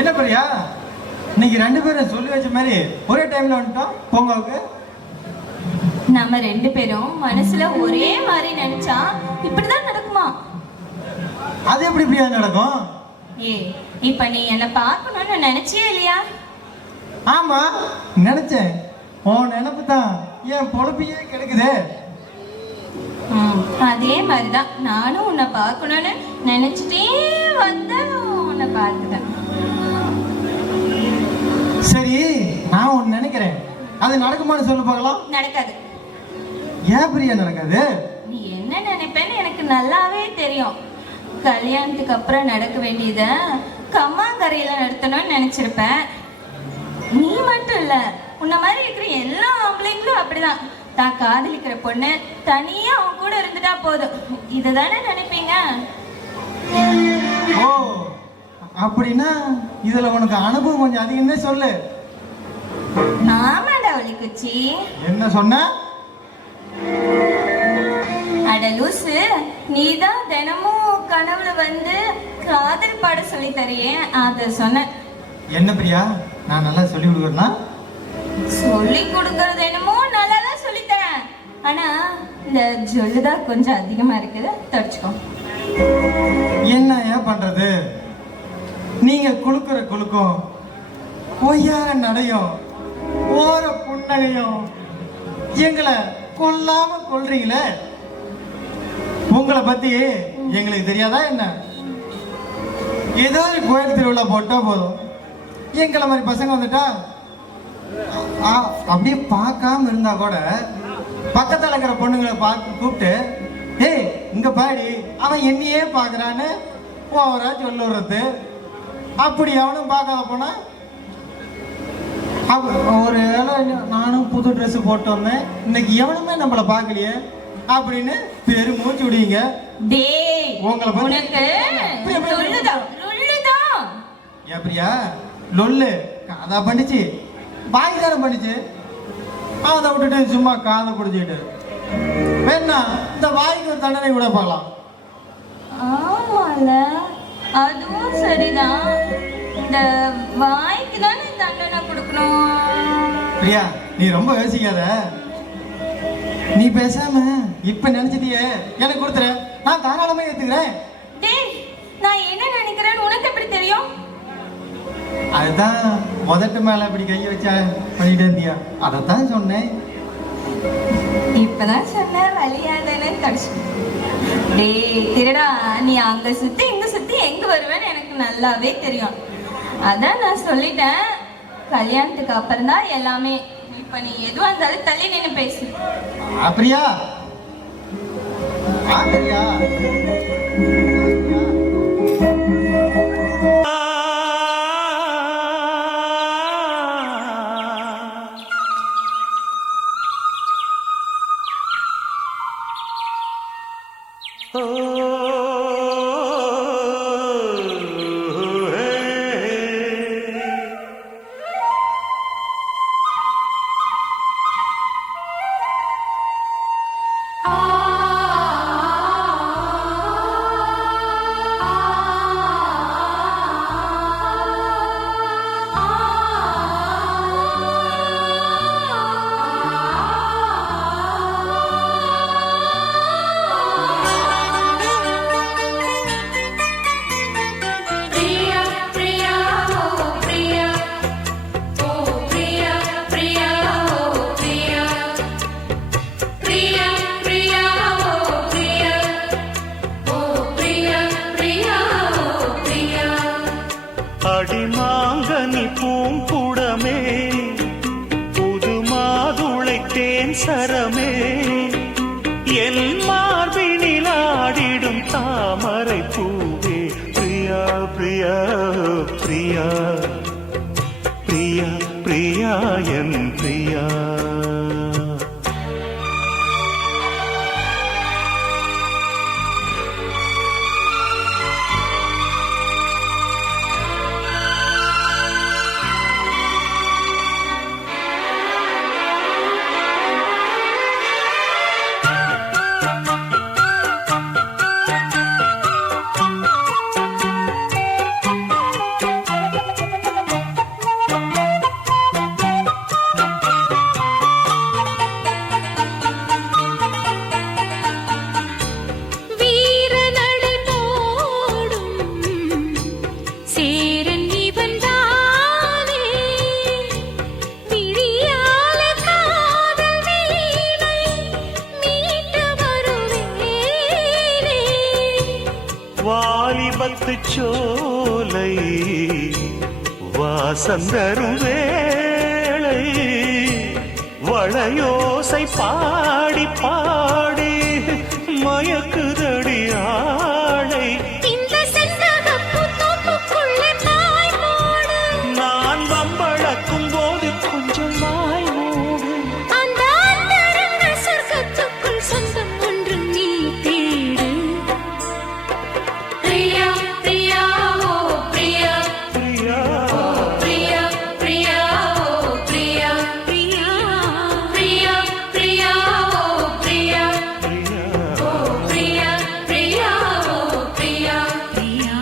என்ன பிரியா, இன்னைக்கு 2 பேரும் சொல்லி வச்ச மாதிரி ஒரே டைம்ல வந்துட்டோம் பொங்கலுக்கு. நம்ம 2 பேரும் மனசுல ஒரே மாதிரி நினைச்சா இப்படிதான் நடக்குமா? அது எப்படி பிரியா நடக்கும்? இப்ப நீ என்ன பார்க்கணும்னு நினைச்சியே இல்லையா? ஆமா நினைச்சேன். உன் நினைப்பு தான் என் பொழப்பையே கிடைக்குது. அதே மாதிரிதான் நானும் உன்னை பார்க்கணும்னு நினைச்சிட்டே வந்த உன்னை பார்த்துட்டேன். சரி, நான் ஒன்னு நினைக்கிறேன், அது நடக்குமான்னு சொல்லு பார்க்கலாம். நடக்காது. ஏன் பிரியா நடக்காது? நீ என்ன நினைப்பேன்னு எனக்கு நல்லாவே தெரியும். கல்யாணத்துக்கு அப்புறம் நடக்க வேண்டியத கம்மாங்கரையில நடத்தணும்னு நினைச்சிருப்பேன். நீ மட்டும் இல்ல, உன்ன மாதிரி இருக்கிற எல்லா ஆம்பளைங்களும் அப்படிதான். தான் காதலிக்கிற பொண்ணு தனியா அவன் கூட இருந்துட்டா போதும், இதுதானே நினைப்பீங்க. ஓ, அப்படின்னா இதுல உனக்கு அனுபவம் கொஞ்சம் அதிகமே சொல்லு. ஆமாடா ஒளிக்குச்சி. என்ன சொன்ன? அட லூசு, நீதான் தினமும் கனவுல வந்து காதல் பாட சொல்லி தரியே, அத சொன்ன. என்ன பிரியா, நான் நல்லா சொல்லி கொடுக்கறேனா? சொல்லி கொடுக்கறது என்னமோ நல்லா தான் சொல்லி தரேன். ஆனா இந்த ஜொல்லுதான் கொஞ்சம் அதிகமா இருக்குது, தொடச்சுக்கோ. என்ன ஏன் பண்றது? நீங்க குளுக்குற குளுக்கும், ஒய்யார நடையும், ஓர புன்னகையும் எங்களை கொல்லாம கொல்றீங்களே. உங்களை பத்தி எங்களுக்கு தெரியாதா என்ன? ஏதோ கோயில் திருவிழா போட்டா போதும், எங்களை மாதிரி பசங்க வந்துட்டா அப்படியே பார்க்காம இருந்தா கூட பக்கத்துல இருக்கிற பொண்ணுங்களை பார்த்து கூப்பிட்டு, ஏய் இங்க பாடி அவன் என்னையே பாக்குறான்னு ஓவரா சொல்லுறது. அப்படி அவனும் பார்க்காத போனா, ஒரு வேளை நானும் புது ட்ரெஸ் போட்டோமே, இன்னைக்கு எவனுமே நம்மளை பார்க்கலையே அப்படின்னு பெரும் மூச்சு விடுவீங்க. உங்களை ஏன் பிரியா, லொல்லு காதா பண்ணிச்சு, பாய்தாரம் பண்ணிச்சு, அதை விட்டுட்டு சும்மா காதை பிடிச்சிட்டு வேணா இந்த வாய்க்கு ஒரு தண்டனை கூட பார்க்கலாம். ஆமால, அதுவும் சரிதான். இந்த வாய்க்கு தானே தண்டனை கொடுக்கணும். பிரியா, நீ ரொம்ப யோசிக்காத. நீ பேசாம இப்ப நினைச்சிட்டியே எனக்கு கொடுத்துற, நான் தாராளமா ஏத்துக்கிறேன். நான் என்ன நினைக்கிறேன்னு உனக்கு எப்படி தெரியும்? அதுதான் முதட்டு மேல இப்படி கைய வச்சா பண்ணிட்டு இருந்தியா, அதைத்தான் சொன்னேன். இப்பதான் சொன்ன வழியாதானே கடைசி. திருடா, நீ அங்க சுத்தி இங்க சுத்தி எங்க வருவேன்னு எனக்கு நல்லாவே தெரியும். அதான் நான் சொல்லிட்டேன், கல்யாணத்துக்கு அப்புறம் தான் எல்லாமே. இப்ப நீ எதுவா இருந்தாலும் தள்ளி நின்னு பேசு. அப்படியா? அப்படியா? அடிமாங்கனி பூங்குடமே, புது மாதுளை தேன் சரமே, என் மார்பினில் ஆடிடும் தாமரை பூவே. பிரியா பிரியா பிரியா பிரியா பிரியா என் பிரியா. வாலிபத்து சோலை வாசந்தரும் வேளை வளையோசை பாடி பாடி மயக்குதடி ஆளை நான் வம்பளக்கும் போது கொஞ்சம் வாய் மூடு சொந்தம் ஒன்று நீ தேடு பிரியா பிரியா ஓ பிரியா பிரியா பிரியா பிரியா ஓ பிரியா பிரியா பிரியா பிரியா ஓ பிரியா ஓ பிரியா பிரியா ஓ பிரியா பிரியா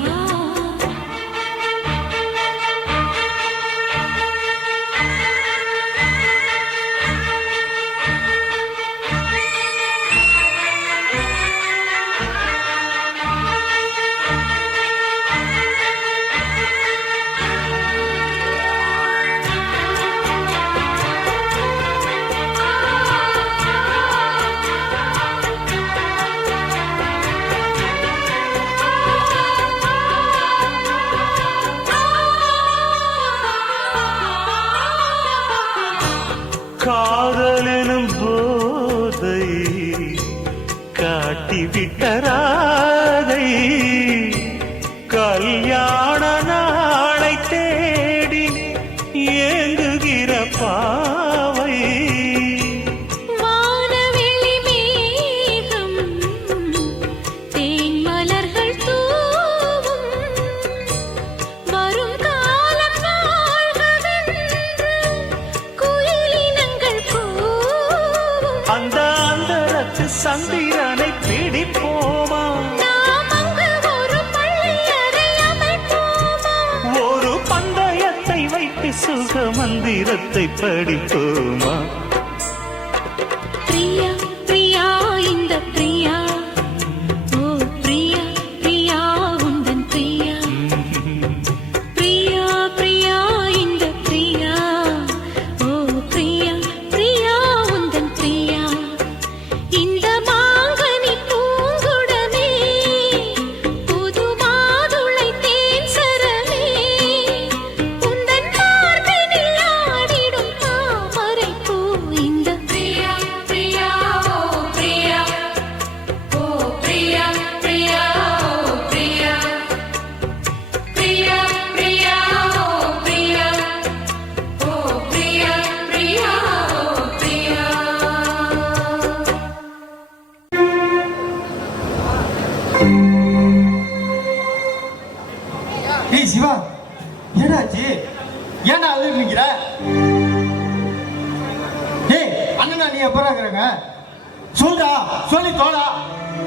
காதலெனும் போதை காட்டிவிட்ட ராதை கல்யாண நாளை தேடி ஏங்குகிற பாவை வானவெளி மேகம் தேன் மலர்கள் தூவும் வரும் காலம் வாழ்கவென்று குயிலினங்கள் கூவும் அந்த அந்தரத்து சந்திரனை பிடிப்போமா நாம் அங்கு ஒரு பள்ளியறை அமைப்போமா ஒரு பந்தயத்தை வைத்து சுக மந்திரத்தை படிப்போமா பிரியா பிரியா இந்த பிரியா ஓ பிரியா பிரியா உந்தன் பிரியா பிரியா பிரியா இந்த பிரியா ஓ பிரியா பிரியா உந்தன் பிரியா இந்த மாங்கனி பூங்குடமே புது மாதுளை தேன் சரமே உந்தன் மார்பினில் ஆடிடும் தாமரை பூ இந்த பிரியா பிரியா ஓ பிரியா ஓ பிரியா பிரியா ஓ பிரியா பிரியா பிரியா ஓ பிரியா ஓ பிரியா பிரியா ஓ பிரியா ஏய் சிவா, ஏடாச்சு? ஏன்டா அழுது நிக்கிற? ஏய் அண்ணனா நீ எப்பறா இருக்கறங்க? சொல்டா, சொல்லி தோடா.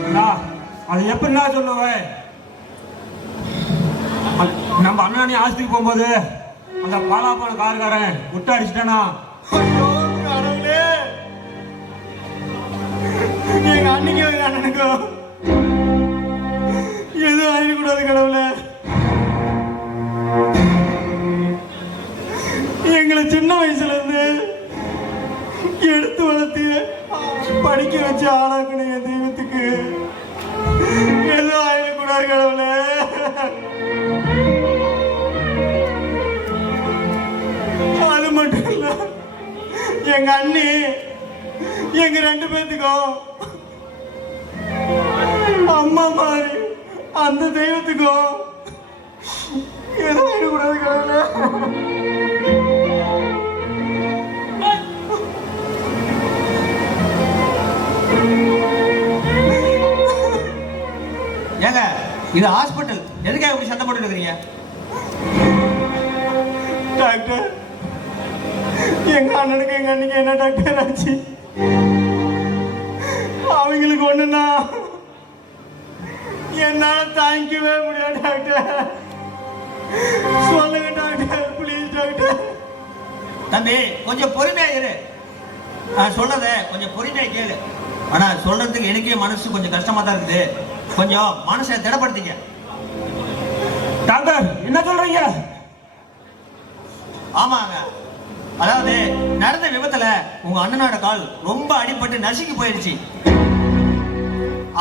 அண்ணா, அது எப்படின்னா சொல்லுவேன்? நம்ம அண்ணாணி ஆஸ்திக்கு போகும்போது அந்த பாலாப்பான காருக்காரன் விட்டு அடிச்சிட்டானா? ஐயோ கடவுளே, எங்க அண்ணிக்கும் எங்க அண்ணனுக்கும் எதுவும் ஆயிடக்கூடாது கடவுளே. எங்களை சின்ன வயசுல இருந்து எடுத்து வளர்த்து படிக்க வச்சு ஆளாக்கணும் என் தெய்வத்துக்கு எதுவும் ஆயிடக்கூடாது கடவுளே. அது மட்டும் இல்ல, எங்க அண்ணி எங்க ரெண்டு பேத்துக்கும் அம்மா மாதிரி அந்த தெய்வத்துக்கும் எதுவும் ஆயிடக்கூடாது கடவுளே. ஏங்க இது ஹாஸ்பிட்டல், எதுக்காக இப்படி சத்தம் போட்டு இருக்கிறீங்க? டாக்டர், எங்க அண்ணனுக்கு எங்க அண்ணிக்கு என்ன டாக்டர் ஆச்சு? அவங்களுக்கு ஒண்ணுன்னா என்னால தாங்கிக்கவே முடியாது டாக்டர். சொல்லுங்க டாக்டர், ப்ளீஸ் டாக்டர். தம்பி கொஞ்சம் பொறுமையா இரு, நான் சொல்றத கொஞ்சம் பொறுமையா கேளு. ஆனா சொல்றதுக்கு எனக்கே மனசு கொஞ்சம் கஷ்டமா தான் இருக்குது, கொஞ்சம் மனசை திடப்படுத்திக்க. டாக்டர் என்ன சொல்றீங்க? ஆமாங்க, அதாவது நடந்த விபத்துல உங்க அண்ணனோட கால் ரொம்ப அடிபட்டு நசுக்கி போயிடுச்சு.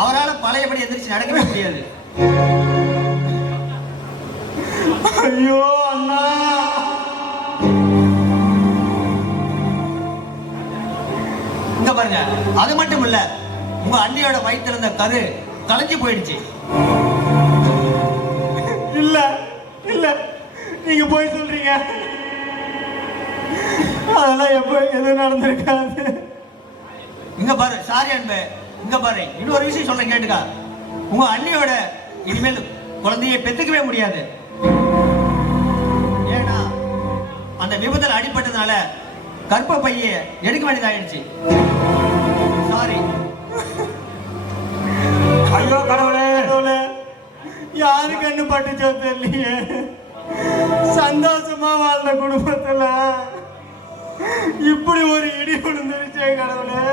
அவரால் பழையபடி எந்திரிச்சு நடக்கவே முடியாது. ஐயோ அண்ணா, இங்க பாருங்க, அது மட்டும் இல்ல, உங்க அண்ணியோட வயித்துல இருந்த கரு கலைஞ்சு போயிடுச்சு. இல்ல இல்ல, நீங்க போய் சொல்றீங்க. அதெல்லாம் எப்ப எது நடந்திருக்காது. இங்க பாரு, சாரி அன்பு, இங்க பாரு, இன்னொரு விஷயம் சொல்ல கேட்டுக்கா. உங்க அண்ணியோட இனிமேல் குழந்தையை பெத்துக்கவே முடியாது. ஏன்னா அந்த விபத்தில் அடிபட்டதுனால கர்ப்ப பைய எடுக்க வேண்டியதாயிடுச்சு. சாரி. ஐயோ கடவுளே, யாரு கண்ணு பட்டுச்சோ தெரியலையே. சந்தோஷமா வாழ்ந்த குடும்பத்துல இப்படி ஒரு இடி விழுந்துருச்சே கடவுளே.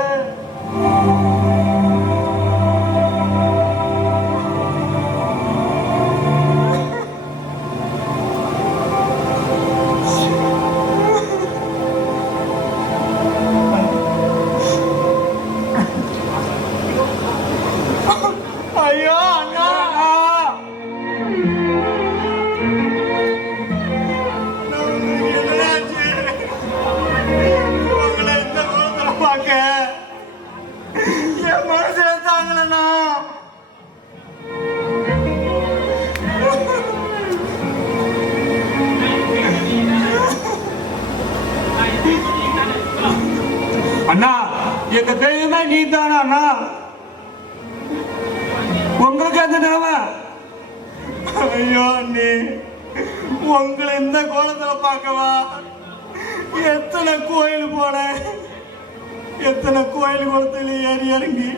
ஐயோ அண்ணா, உங்களை இந்த குளத்துல பார்க்க என் மனசு தாங்களண்ணா. அண்ணா எங்க தெய்வமே நீ தானா அண்ணா? உங்களுக்கு அந்த நிலைமை? ஐயோ அண்ணி, உங்களை இந்த கோலத்துல பார்க்கவா எத்தனை கோயில் போனேன், எத்தனை கோயில் குளத்துல ஏறி இறங்கி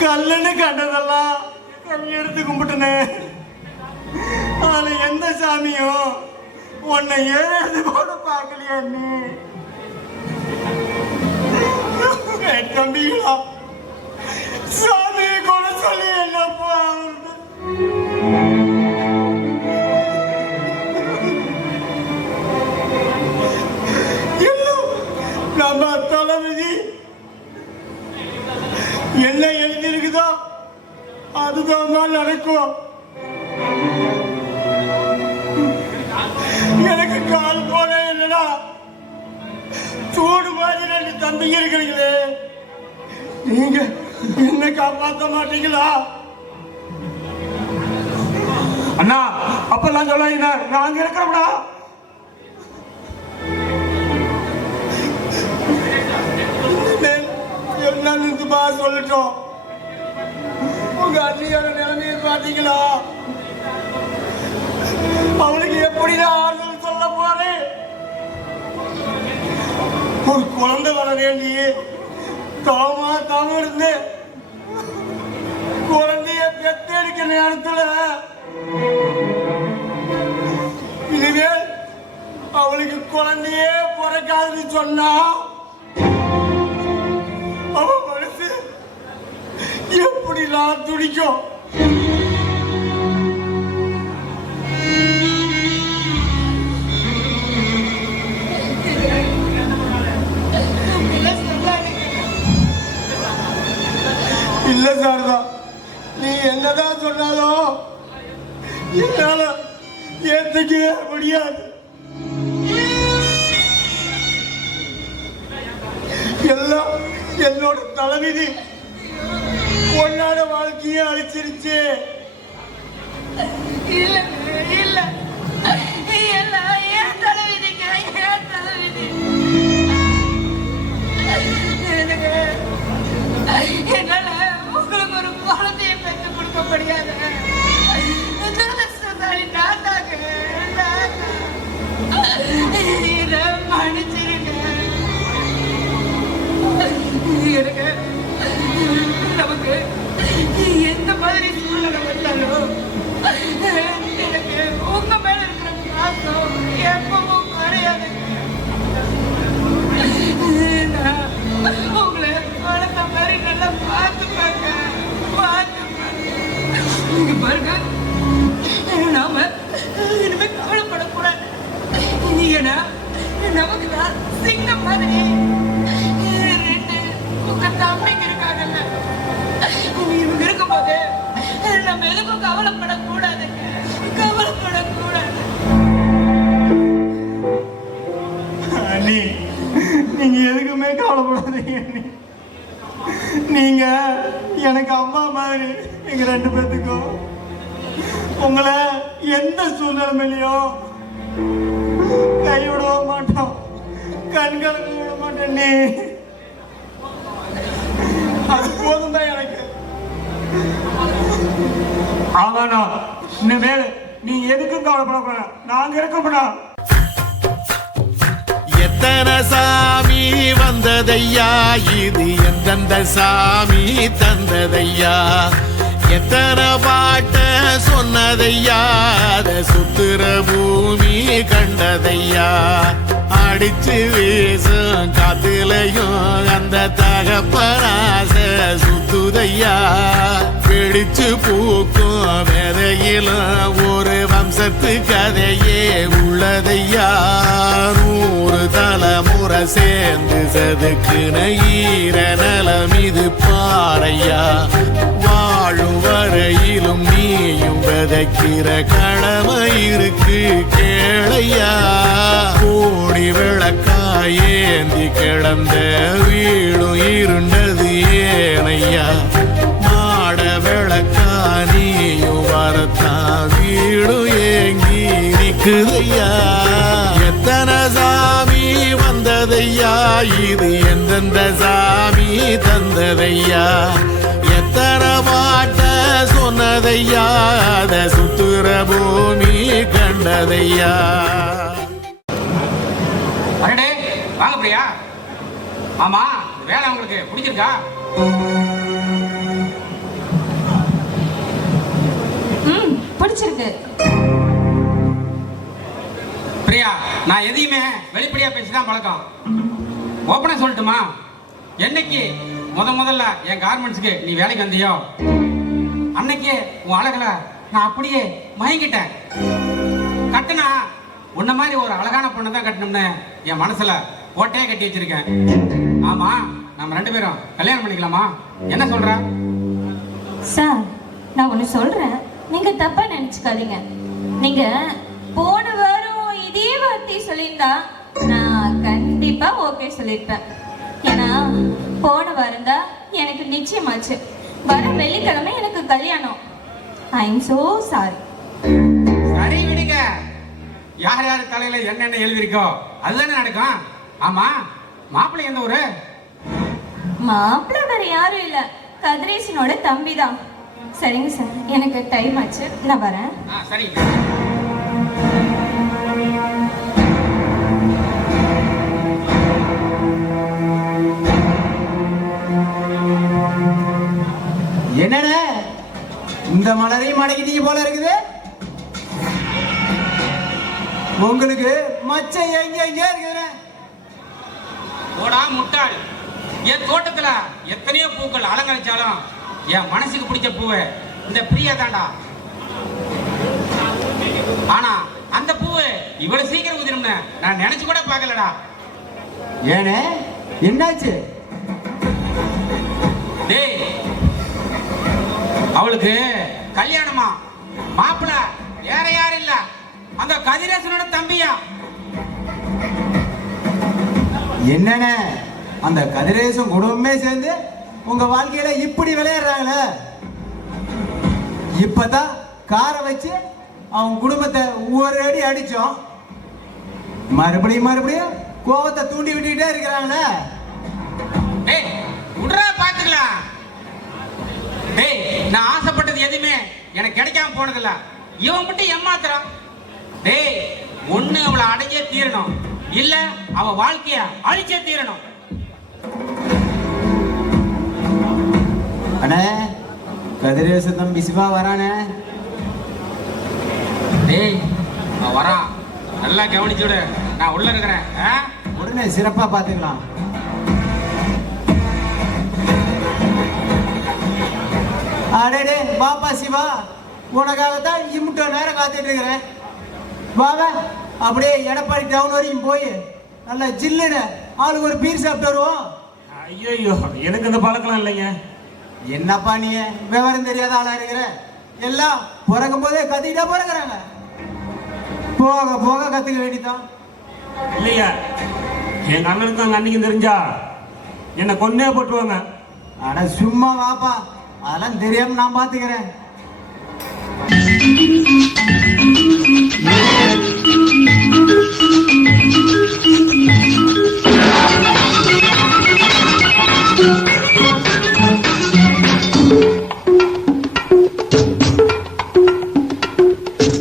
கல்லுன்னு கண்டதெல்லாம் கல் எடுத்து கும்பிட்டுனே. அதுல எந்த சாமியும் உன்னை ஏறது கூட பார்க்கலையா அண்ணி? தம்பிகளா, சாமியை கூட சொல்லி என்னப்பா நம்ம தலைவிதி என்ன எழுதியிருக்குதோ அதுதான் நடக்கும். எனக்கு கால் போல இல்லடா, சூடு மாதிரி 2 தம்பிங்க இருக்கிறீங்களே, நீங்க என்ன காப்பாற்ற மாட்டீங்களா? அண்ணா அப்பெல்லாம் சொல்லாதீங்க, நாங்க இருக்கிறோம்டா. என்னன்னு சொல்லட்டும். உங்க அண்ணியோட நிலைமையை பார்த்தீங்களா? அவளுக்கு எப்படிதான் ஆறுதல் சொல்ல போறேன்? ஒரு குழந்தை வர வேண்டி தாம இருந்து குழந்தைய பெத்தெடுக்கிற நேரத்துல இனிமேல் அவளுக்கு குழந்தையே பிறக்காதுன்னு சொன்னா அவ மனசு எப்படிலாம் துடிக்கும். இல்ல சாரதா, நீ என்னதான் சொன்னாலும் என்னால ஏத்துக்கவே முடியாது. எல்லாம் என்னோட தலைவிதி பொண்ணாட வாழ்க்கையை அழிச்சிருச்சு. இல்ல இல்ல இல்ல, ஏன் தலைவிதிங்க, ஏன் தலைவிதி? என்னால உங்களுக்கு ஒரு குழந்தைய பெற்று கொடுக்க முடியாது. துரதிர்ஷ்டசாலி நான் தாங்க. மன்னிச்சிருங்க. எனக்கு நமக்கு எந்த மாதிரி சூழ்நிலை வந்தாலும் எனக்கு உங்க மேல இருக்கிற பாசம் எப்பவும் குறையாது. உங்களை வளர்த்த மாதிரி நல்லா பார்த்துப்பாங்க. இங்க பாருங்க, நாம இனிமே கவலைப்படக்கூடாது. ஏன்னா நமக்கு தான் சிங்கம் மாதிரி 2 உங்க தம்பிங்க இருக்காங்கல்ல, இவங்க நம்ம எதுக்கும் கவலைப்படக்கூடாதுங்க, கவலைப்படக்கூடாது. அண்ணி, நீங்க எதுக்குமே கவலைப்படாதீங்க அண்ணி. நீங்க எனக்கு அம்மா மாதிரி எங்க 2 பேத்துக்கும். உங்களை எந்த சூழ்நிலையிலையும் கைவிட மாட்டோம், கண்களுக்கு விட மாட்டேன். நீ அது போதும் தான் எனக்கு. ஆமாண்ணா, இனிமேல் நீங்க எதுக்கும் கவலைப்படக்கூடாது, நாங்க இருக்கோம்ண்ணா. எத்தனை சாமி வந்ததையா, இது எந்தெந்த சாமி தந்ததையா, எத்தனை பாட்ட சொன்னதையா, அத சுத்துற பூமி கண்டதையா, அடிச்சு வீசும் காத்துலையும் அந்த தகப்பராச சுத்துதையா, பிடிச்சு பூக்கும் விதையிலும் ஒரு வம்சத்து கதையே உள்ளதையா, 100 தலைமுறை சேர்ந்து செதுக்குன ஈர நலம் இது பாறையா, வாழும் வரையிலும் நீயும் விதைக்கிற கடமை இருக்கு கேளையா, கோடி விளக்காயேந்தி கிடந்த வீடும் இருண்டது ஏனையா, மாட விளக்கா நீயும் வரத்தா வீடும் ஏங்கி நிக்குதையா, எத்தனை சாமி வந்ததையா, இது எந்தெந்த சாமி தந்ததையா, எத்தனை பாட்ட சொன்னதையா, அத சுத்துற பூமி கண்டதையா. அடடே, வாங்க பிரியா. ஆமா, வேலை உங்களுக்கு பிடிச்சிருக்கா? பிடிச்சிருக்கு. பிரியா, நான் எதையுமே வெளிப்படையா பேசிதான் பழக்கம். ஓப்பனா சொல்லட்டுமா, என்னைக்கு முதல்ல என் கார்மெண்ட்ஸ்க்கு நீ வேலைக்கு வந்தியோ அன்னைக்கு உன் அழகுல நான் அப்படியே மயங்கிட்டேன். கட்டுனா உன்ன மாதிரி ஒரு அழகான பொண்ணு தான் கட்டணும்னு என் மனசுல ஓட்டையே கட்டி வச்சிருக்கேன். ஆமா, நம்ம 2 பேரும் கல்யாணம் பண்ணிக்கலாமா? என்ன சொல்ற? சார், நான் ஒண்ணு சொல்றேன், நீங்க தப்பா நினைச்சுக்காதீங்க. நீங்க போன வாரம் இதே வார்த்தை சொல்லியிருந்தா நான் கண்டிப்பா ஓகே சொல்லியிருப்பேன். ஏன்னா போன வாரம் தான் எனக்கு நிச்சயமாச்சு. வர வெள்ளிக்கிழமை எனக்கு கல்யாணம். I am so sorry. சரி விடுங்க, யார் யார் தலையில என்னென்ன எழுதிருக்கோ அதுதானே நடக்கும். ஆமா, மாப்பிள்ளை எந்த ஊரு? மாப்பிள்ளை வேற யாரும் இல்ல, கதிரேசனோட தம்பி தான். சரிங்க சார், எனக்கு டைம் ஆச்சு, நான் வரேன். சரி. என்னண்ணே, இந்த மலரையும் மடக்கிட்டீங்க போல இருக்குது. உங்களுக்கு மச்சம் எங்க இருக்குதுண்ணே? போடா முட்டாள், என் தோட்டத்துல எத்தனையோ பூக்கள் அலங்கரிச்சாலும் என் மனசுக்கு பிடிச்ச பூவை இந்த பிரியா தாண்டா. ஆனா அந்த பூவு இவ்வளவு சீக்கிரம் உதிரும்னு நான் நினைச்சு கூட பார்க்கலடா. ஏனே, என்னாச்சு? டேய், அவளுக்கு கல்யாணமா? மாப்பிள்ள வேற யாரும் இல்ல, அந்த கதிரேசனோட தம்பியா. என்னண்ணே, அந்த கதிரேசன் குடும்பமே சேர்ந்து உங்க வாழ்க்கையில இப்படி விளையாடுறாங்களே. இப்பதான் காரை வச்சு அவன் குடும்பத்தை ஒரு அடி அடிச்சோம், மறுபடியும் கோபத்தை தூண்டி விட்டுக்கிட்டே இருக்கிறாங்களே. டேய், உடனே பாத்துக்கலாம். டேய், நான் ஆசைப்பட்டது எதுவுமே எனக்கு கிடைக்காம போனதில்ல. இவன் மட்டும் ஏமாத்துறான். டேய், ஒண்ணு அவளை அடைஞ்சே தீரணும், இல்ல அவ வாழ்க்கைய அழிச்சே தீரணும். அண்ணே, கதிரேச தம்பி சிவா வரானே. டேய், அவன் வரான், நல்லா கவனிச்சுடு, நான் உள்ள இருக்கிறேன். உடனே சிறப்பா பாத்துக்கலாம். அடே பாப்பா சிவா, உனக்காகத்தான் இம்முட்டோ நேரம் காத்துட்டு இருக்கிறேன். வாவ, அப்படியே எடப்பாடி டவுன் வரைக்கும் போய் நல்லா ஜில்லுன்னு ஆளுக்கு ஒரு பீர் சாப்பிட்டு வருவோம். ஐயோ, எனக்கு இந்த பழக்கம் இல்லைங்க. என்னப்பா நீ விவரம் தெரியாத ஆளா இருக்கிற? எல்லாம் பிறக்கும் போதே கத்திக்கிட்டா பிறகுறாங்க. போக போக கத்துக்க வேண்டிதான். இல்லையா எங்க அண்ணனுக்கும் எங்க அன்னைக்கும் தெரிஞ்சா என்னை கொன்னே போட்டுருவாங்க. அட சும்மா வாப்பா, அதெல்லாம் தெரியாம நான் பாத்துக்கிறேன்.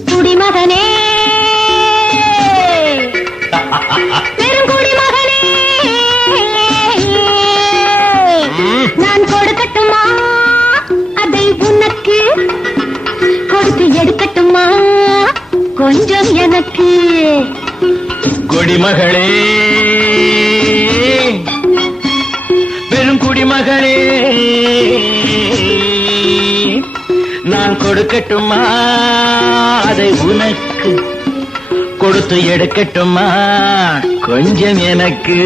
குடிமகனே, பெருங்குடிமகனே, நான் கொடுக்கட்டுமா அதை உனக்கு, கொடுத்து எடுக்கட்டுமா கொஞ்சம் எனக்கு. குடிமகளே, பெருங்குடிமகளே, நான் கொடுக்கட்டுமா அதை உனக்கு, கொடுத்து எடுக்கட்டுமா கொஞ்சம் எனக்கு.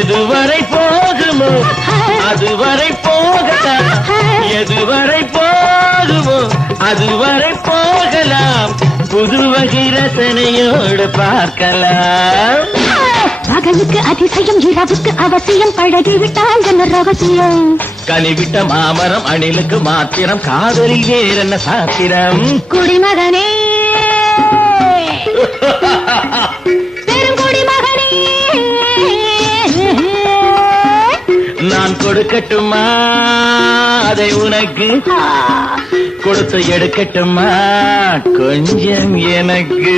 எதுவரை போகுமோ அதுவரை போகலாம், எதுவரை போகுமோ அதுவரை போகலாம், புது வகை ரசனையோடு பார்க்கலாம். பகலுக்கு அதிசயம் இரவுக்கு அவசியம், பழகிவிட்டால் என்ன ரகசியம். கனிவிட்ட மாமரம் அணிலுக்கு மாத்திரம், காதலில் வேறென்ன சாத்திரம். குடிமகனே, பெருங்குடிமகனே, நான் கொடுக்கட்டுமா அதை உனக்கு, கொடுத்து எடுக்கட்டுமா கொஞ்சம் எனக்கு.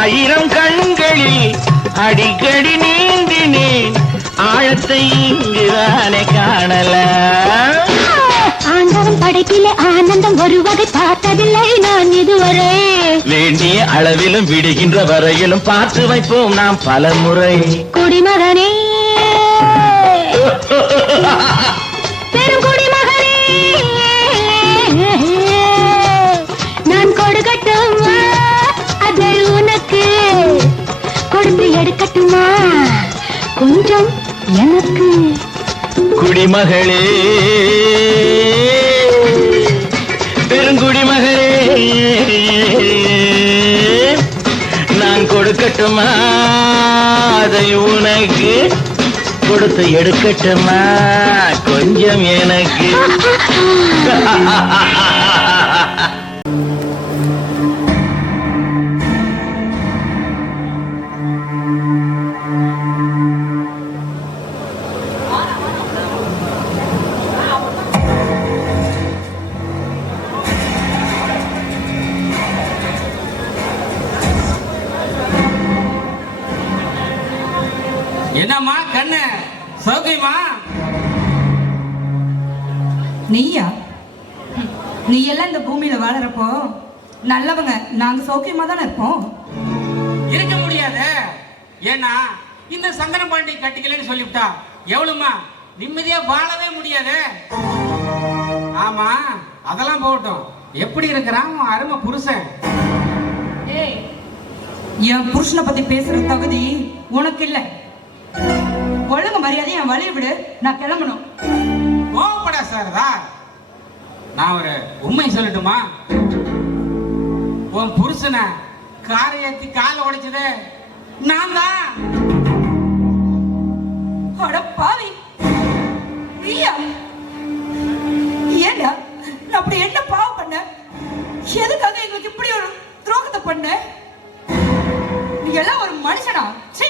ஆயிரம் கண்களில் அடிக்கடி நீந்தினேன், ஆழத்தை இங்குதானே காணலாம். ஆண்டவன் படைப்பிலே ஆனந்தம் ஒரு வகை பார்த்ததில்லை நான் இதுவரை. வேண்டிய அளவிலும் விடுகின்ற வரையிலும் பார்த்து வைப்போம் நாம் பல முறை. குடிமகனே, பெருங்குடிமகனே, நான் கொடுக்கட்டுமா அதை உனக்கு, கொடுத்து எடுக்கட்டுமா கொஞ்சம் எனக்கு. குடிமகளே, பெருங்குடிமகளே, நான் கொடுக்கட்டுமா அதை உனக்கு, கொடுத்து எடுக்கட்டுமா கொஞ்சம் எனக்கு. என்னம்மா கண்ணு சௌக்கியமா? நீயா? நீ எல்லாம் இந்த பூமியில வாழறப்போ நல்லவங்க நாங்க சௌக்கியமா தானே இருப்போம். இருக்க முடியாது. ஏன்னா இந்த சந்தன பாண்டி கட்டிக்கலன்னு சொல்லிவிட்டா எவ்வளவுமா நிம்மதியா வாழவே முடியாது. ஆமா அதெல்லாம் போகட்டும், எப்படி இருக்கிறான் உன் அருமை புருஷன்? ஏய் என் புருஷனை பத்தி பேசுற தகுதி உனக்கு இல்ல. ஒழுங்கு மரியாதை என் வழியை விடு, நான் கிளம்பணும். கோவப்படா சாரதா. நான் ஒரு உண்மை சொல்லட்டுமா? உன் புருஷனை காரை ஏத்தி காலை உடைச்சது நான் தான். அட பாவி, நீயா? ஏண்டா நான் அப்படி என்ன பாவம் பண்ண? எதுக்காக எங்களுக்கு இப்படி ஒரு துரோகத்தை பண்ண? நீ எல்லாம் ஒரு மனுஷனா? சீ!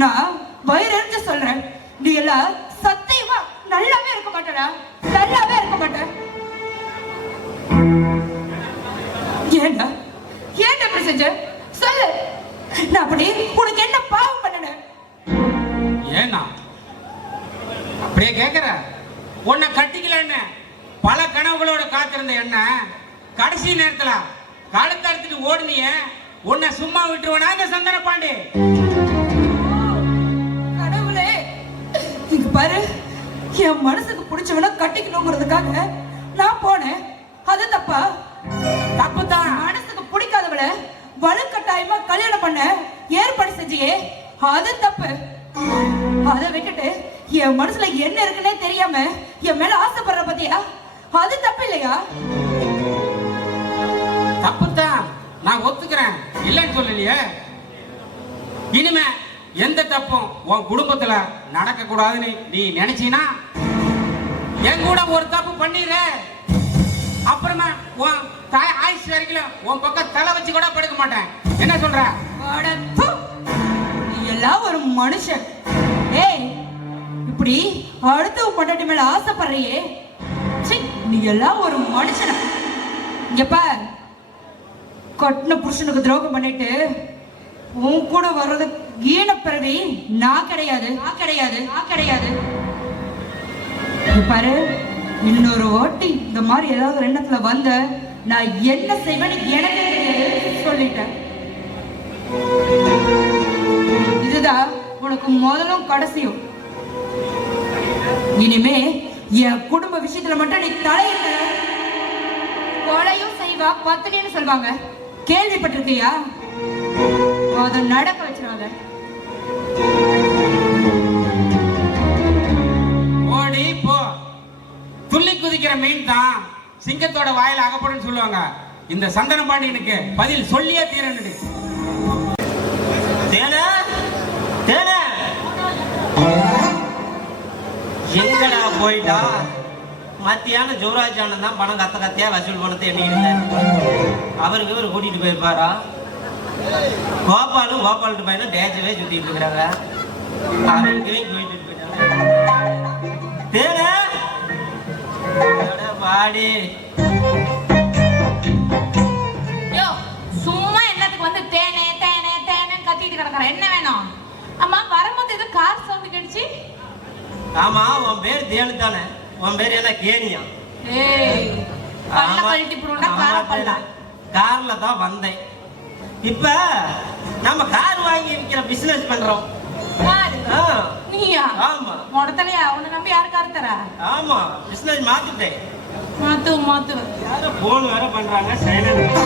நான் வயிறு எரிஞ்சு சொல்றேன், நீ எல்லாம் சத்தியமா நல்லாவே இருக்க மாட்டடா, நல்லாவே இருக்க மாட்ட. ஏண்டா ஏண்டா இப்படி செஞ்ச? சொல்லு, நான் அப்படி உனக்கு என்ன பாவம் பண்ணன? ஏன்னா அப்படியே கேக்குற? உன்னை கட்டிக்கலன்னு பல கனவுகளோட காத்திருந்த என்ன கடைசி நேரத்துல கழுத்தை எடுத்துட்டு ஓடுனிய, உன்னை சும்மா விட்டுருவனா இந்த சந்தன பாண்டி? கடவுளே, இங்க பாரு, என் மனசுக்கு பிடிச்சவன கட்டிக்கணுங்கிறதுக்காக நான் போனேன். அது தப்பா? தப்புதான். மனசுக்கு பிடிக்காதவள வலுக்கட்டாயமா கல்யாணம் பண்ண ஏற்பாடு செஞ்சியே, அது தப்பு. அதை விட்டுட்டு என் மனசுல என்ன இருக்குன்னே தெரியாம என் மேல ஆசைப்படுற பத்தியா, அது தப்பு இல்லையா? தப்புதான், நான் ஒத்துக்கிறேன், இல்லைன்னு சொல்லலையே. இனிமே எந்த தப்பும் உன் குடும்பத்துல நடக்க கூடாதுன்னு நீ நினைச்சீனா என் கூட ஒரு தப்பு பண்ணிடுற, அப்புறமா உன் தாய் ஆயுஷ் வரைக்கும் உன் பக்கம் தலை வச்சு கூட படுக்க மாட்டேன். என்ன சொல்ற? நீ எல்லாம் ஒரு மனுஷன். ஏய், இப்படி அடுத்த பொண்டாட்டி மேல ஆசைப்படுறியே, நீ எல்லாம் ஒரு மனுஷனா? இங்க பார், கட்டின புருஷனுக்கு துரோகம் பண்ணிட்டு உன் கூட வர்றது ஈன பிறவி நான் கிடையாது, நான் கிடையாது, நான் கிடையாது. பாரு, இன்னொரு வாட்டி இந்த மாதிரி ஏதாவது எண்ணத்துல வந்த நான் என்ன செய்வேன்னு எனக்கு சொல்லிட்டேன். இதுதான் உனக்கு முதலும் கடைசியும். இனிமே என் குடும்ப விஷயத்துல மட்டும் நீ தலையிட்ட கொலையும் செய்வா பத்தினின்னு சொல்வாங்க, கேள்விப்பட்டிருக்கியா? அதை நடக்க வச்சிருவாங்க. ஓடி போ. துள்ளி குதிக்கிற மீன் தான் சிங்கத்தோட வாயில அகப்படும் சொல்லுவாங்க. இந்த சந்தன பாண்டியனுக்கு பதில் சொல்லியே தீரனு. தேனே, தேனே, எங்கடா போயிட்டா? மத்தியான ஜோராஜ் அண்ணன் தான் பணம் கத்த கத்தையா வசூல் பணத்தை எண்ணிக்கிட்டு அவருக்கு இவர் கூட்டிட்டு போயிருப்பாரா? கோபாலும் கோபால்ட்டு பையனும் டேஜவே சுத்திட்டு இருக்கிறாங்க. அவருக்கு கூட்டிட்டு போயிட்டாங்க. தேனே பாடி சும்மா என்னத்துக்கு வந்து தேனே தேனே தேனேன்னு கத்திட்டு கிடக்குற? என்ன வேணும்? அம்மா வரும்போது ஏதோ கார் சவுண்ட் கேட்டுச்சு. ஆமா, உன் பேர் தேனு தானே? உன் பேர் என்ன கேனியா? கார்ல தான் வந்தேன். இப்ப நம்ம கார் வாங்கி விற்கிற பிசினஸ் பண்றோம். நீயா? ஆமா. மொடத்தலையா? உன்னை நம்பி யாரு கார் தரா? ஆமா, பிசினஸ் மாத்திட்டேன். மாத்து யாரும் போன் வேற பண்றாங்க. சைலண்ட்.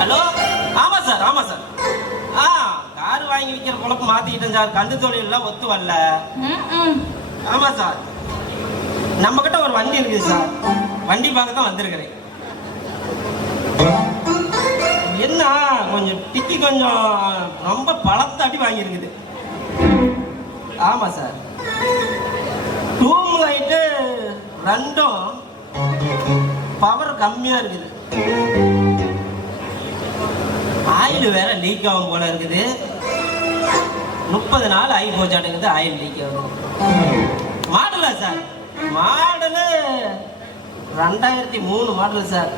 ஹலோ. ஆமா சார், ஆமா சார். கார் வாங்கி விற்கிற குழப்பம் மாத்திக்கிட்டேன் சார். கந்து தொழில் எல்லாம் ஒத்து வரல. ஆமா சார், நம்ம கிட்ட ஒரு வண்டி இருக்குது சார். வண்டி பார்க்க தான் வந்திருக்கிறேன். என்ன கொஞ்சம் டிக்கி கொஞ்சம் ரொம்ப பழத்தாட்டி வாங்கியிருக்குது. ஆமா சார், டூம் லைட்டு ரெண்டும் பவர் கம்மியா இருக்குது. ஆயில் வேற லீக் ஆகும் போல இருக்குது. 30 நாள் ஆகி போச்சாட்டுங்குது ஆயில் லீக் ஆகும். மாடலா சார்? Model 2003 model sir.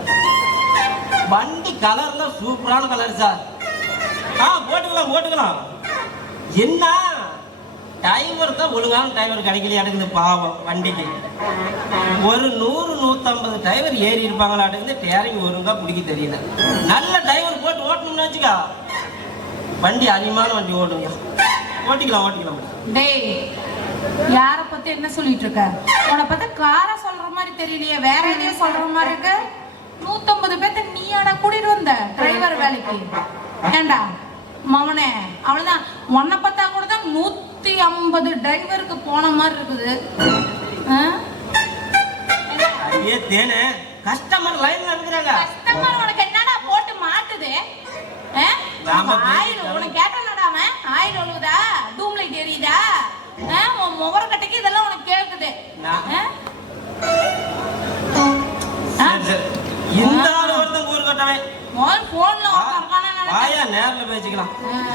வண்டி கலர்லாம் சூப்பரான கலர் சார். போட்டுக்கலாம். என்ன டிரைவர் தான் ஒழுங்கான டிரைவர் கிடைக்கலையாட்டுங்குது பாவம். வண்டிக்கு ஒரு 100-150 டிரைவர் ஏறி இருப்பாங்களாட்டுங்குது. டேரிங் ஒழுங்கா பிடிக்க தெரியல. நல்ல டிரைவர் போட்டு ஓட்டணும்னு வச்சுக்கா வண்டி அதிகமான வண்டி ஓட்டுங்க. ஓட்டிக்கலாம். டேய், யார பத்தி என்ன சொல்லிட்டு இருக்க? உன்னை பத்தி கார சொல்ற மாதிரி தெரியலையே, வேற எதையும் சொல்ற மாதிரி இருக்கு. வந்த டிரைவர் வேலைக்கு? ஏண்டா மவனே, அவ்வளவுதான். உன்னை பார்த்தா கூட தான் 150 டிரைவருக்கு போன மாதிரி இருக்குது. ஐயே தேனே, கஸ்டமர் லைன்ல இருக்கிறாங்க. கஸ்டமர் உனக்கு என்னடா போட்டு மாட்டுது? ஆயில் உனக்கு கேட்டலடா அவன். ஆயில் ஒழுகுதா? டூம் லைட் எரியுதா? உன் முகர கட்டைக்கு இதெல்லாம் உனக்கு கேக்குது. இந்த ஆளு ஒருத்தன் ஊர் கட்டவே மொபைல் போன்ல வாயா நேர்ல பேசிக்கலாம்.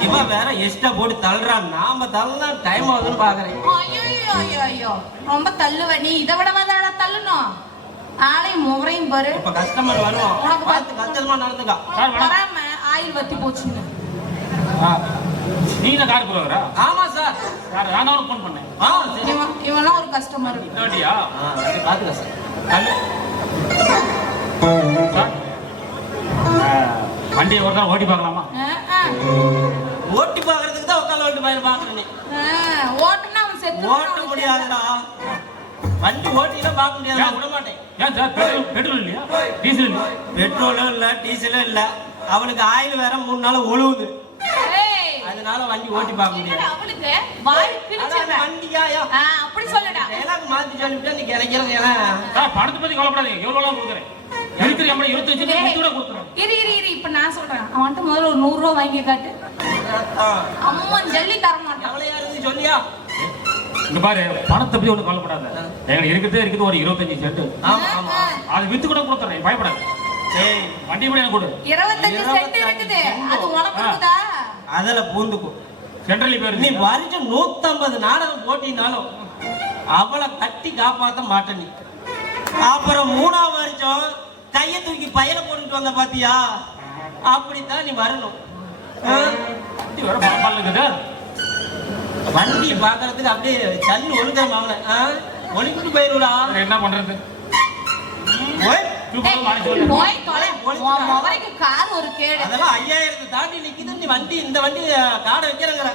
இவன் வேற எக்ஸ்ட்ரா போட்டு தள்ளுறான். நாம தள்ளா டைம் ஆகுதுன்னு பாக்குறேன். ஐயோ ரொம்ப தள்ளுவ நீ. இதை விட வேண்டாடா தள்ளணும். ஆளையும் முகரையும் பாரு. இப்ப கஸ்டமர் வருவோம். உனக்கு பார்த்து கச்சிதமா நடந்துக்கா. வராம ஆயில் வத்தி போச்சுங்க. நீ தான் கார் போறவரா? ஆமா சார். யார்? நான் ஒரு ஃபோன் பண்ணேன். சரி. இவெல்லாம் ஒரு கஸ்டமர். இன்னொட்டியா? பாத்துக்க சார். சார் வண்டியை ஒரு நாள் ஓட்டி பார்க்கலாமா? ஓட்டி பாக்குறதுக்கு தான் உட்காந்து ஓட்டி பாக்குறேன். ஓட்டுனா அவன் செத்து ஓட்ட முடியாதுடா. வண்டி ஓட்டிலாம் பார்க்க முடியாது. நான் விட மாட்டேன். ஏன் சார் பெட்ரோல் இல்லையா? டீசல் இல்லையா? பெட்ரோலும் இல்ல டீசலும் இல்ல. அவனுக்கு ஆயில் வேற 3 நாள் ஒழுகுது. அதனால வண்டி ஓட்டி பார்க்க முடியாது. அவனுக்கு வாய் கிழிச்சிடுவேன். வண்டியா அப்படி சொல்லுடா. எனக்கு மாத்தி சொல்லிவிட்டா நீ கிடைக்கிறது ஏன்னா சார் பணத்தை பத்தி கவலைப்படாதீங்க. எவ்வளவு கொடுக்குறேன்? இருக்கிற 25 கூட கொடுக்குறேன். இரு இப்ப நான் சொல்றேன். அவன்கிட்ட முதல்ல ஒரு 100 ரூபா வாங்கி காட்டு. அம்மன் ஜல்லி தர மாட்டான். எவ்வளவு இருந்து சொல்லியா? இங்க பாரு, பணத்தை பத்தி ஒண்ணு கவலைப்படாத. எங்களுக்கு இருக்குது ஒரு 25 சென்ட். அது வித்து கூட கொடுத்துறேன், பயப்படாத. வண்டி கூட எனக்கு கொடு. 25 சென்ட் இருக்குது. அது உனக்கு இருக்குதா? அதல பூந்துக்கும். சென்ட்ரலி பேர் நீ வருஷம் 150 நாடகம் போட்டினாலும் அவளை கட்டி காப்பாத்த மாட்டேன் நீ. அப்புறம் 3ஆவது வருஷம் கையை தூக்கி பையனை போட்டுட்டு வந்த பாத்தியா? அப்படித்தான் நீ வரணும். வண்டி பாக்குறதுக்கு அப்படியே சல்லு ஒழுக்கிற மாவன ஒழுக்கிட்டு போயிருடா. என்ன பண்றது? கார் ஒரு கேடு. அதெல்லாம் 5000 தாண்டி நிக்குது. நீ வண்டி இந்த வண்டி காடை வைக்கிறங்கிற.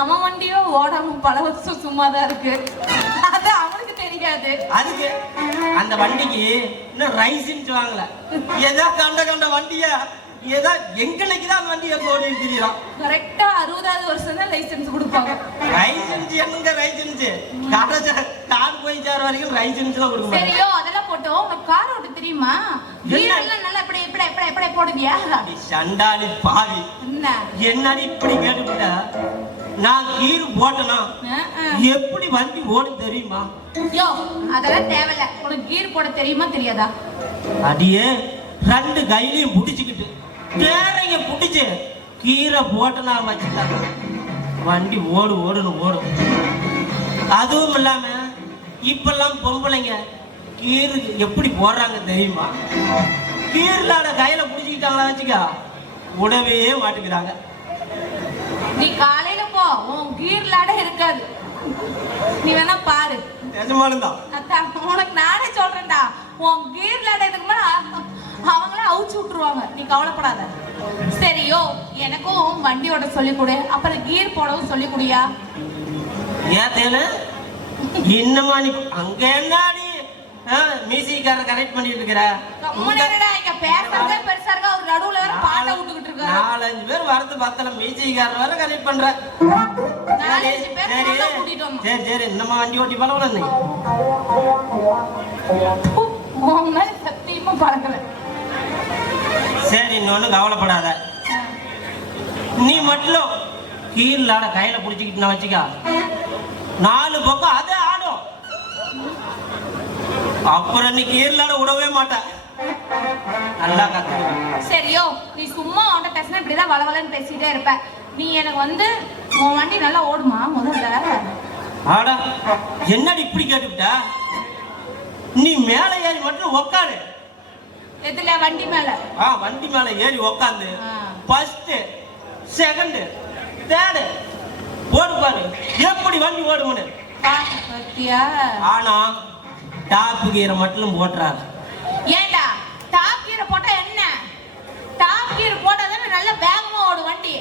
அவன் வண்டியோ ஓடாம பல வருஷம் சும்மாதான் இருக்கு. அது அவனுக்கு தெரியாது. அதுக்கு அந்த வண்டிக்கு இன்னும் ரைஸ் வாங்கல. ஏதா கண்ட வண்டிய ஏதா எங்களுக்கு தான் வண்டி எப்போ ஓடிட்டு தெரியும். கரெக்டா 60வது வருஷம் தான் லைசென்ஸ் கொடுப்பாங்க. லைசென்ஸ் என்னங்க லைசென்ஸ்? கார் போய் சேர வரைக்கும் லைசென்ஸ்லாம் கொடுக்க மாட்டாங்க. சரியோ அதெல்லாம் போட்டோம். உனக்கு கார் ஓட்ட தெரியுமா? கீரெல்லாம் நல்லா இப்படி போடுவியா? சண்டாளி பாவி என்னடி இப்படி கேட்டுக்கிட்ட? நான் கீர் போட்டனா எப்படி வண்டி ஓடும் தெரியுமா? யோ அதெல்லாம் தேவையில்ல. உனக்கு கீர் போட தெரியுமா தெரியாதா? அடியே 2 கையிலையும் புடிச்சுக்கிட்டு தேரைங்க புடிச்சு கீரை போட்டனா வச்சுட்டாங்க. வண்டி ஓடுன்னு ஓடும். அதுவும் இல்லாம இப்பெல்லாம் பொம்பளைங்க கீர் எப்படி போடுறாங்க தெரியுமா? கீர்லாட கையில புடிச்சுக்கிட்டாங்களா வச்சுக்கா உடவே மாட்டுக்கிறாங்க. நீ காலையில போ, உன் கீர் லாட இருக்காது. நீ வேணா பாரு. உனக்கு நானே சொல்றேன்டா, உன் கீர் லாட இதுக்கு மேல அவங்களே அவுச்சு விட்டுருவாங்க. நீ கவலைப்படாத. சரியோ எனக்கும் வண்டி ஓட்ட சொல்லி கொடு. அப்புறம் கீர் போடவும் சொல்லி குடியா? ஏன் தேனு இன்னமா நீ அங்க என்னடி மியூசிக்கார கரெக்ட் பண்ணிட்டு இருக்கிற? இங்க பேசுறதே பெருசா இருக்கா. ஒரு நடுவுல வேற பாட்ட விட்டுக்கிட்டு இருக்க. 4-5 பேர் வரது பத்தல மியூசிக்கார வேற கரெக்ட் பண்ற. 4-5 பேர் கூட்டிட்டு வந்தோம். சரி இன்னமா வண்டி ஓட்டி பழவல நீ. உங்க சத்தியமா பழக்கல. சரி இன்னொன்னு கவலைப்படாத. நீ மட்டும் கீழாட கையில புடிச்சுக்கிட்டு நான் வச்சுக்கா 4 பக்கம் அதே ஆடும். அப்புறம் நீ கீழாட விடவே மாட்டேன். நல்லா கத்துக்க. சரியோ நீ சும்மா அவன்கிட்ட பேசினா இப்படிதான் வளவலன்னு பேசிட்டே இருப்ப. நீ எனக்கு உன் வண்டி நல்லா ஓடுமா முதல்ல? ஆடா என்னடி இப்படி கேட்டுவிட்ட? நீ மேல ஏறி மட்டும் உக்காரு. எதுல? வண்டி மேல? வண்டி மேல ஏறி உக்காந்து ஃபர்ஸ்ட் செகண்ட் தேர்ட் ஓடு பாரு எப்படி வண்டி ஓடுமுன்னு. ஆனா டாப் கீரை மட்டும் போட்டுறாரு. ஏண்டா டாப் கீரை போட்டா என்ன? டாப் கீரை போட்டாதானே நல்ல வேகமா ஓடும் வண்டி.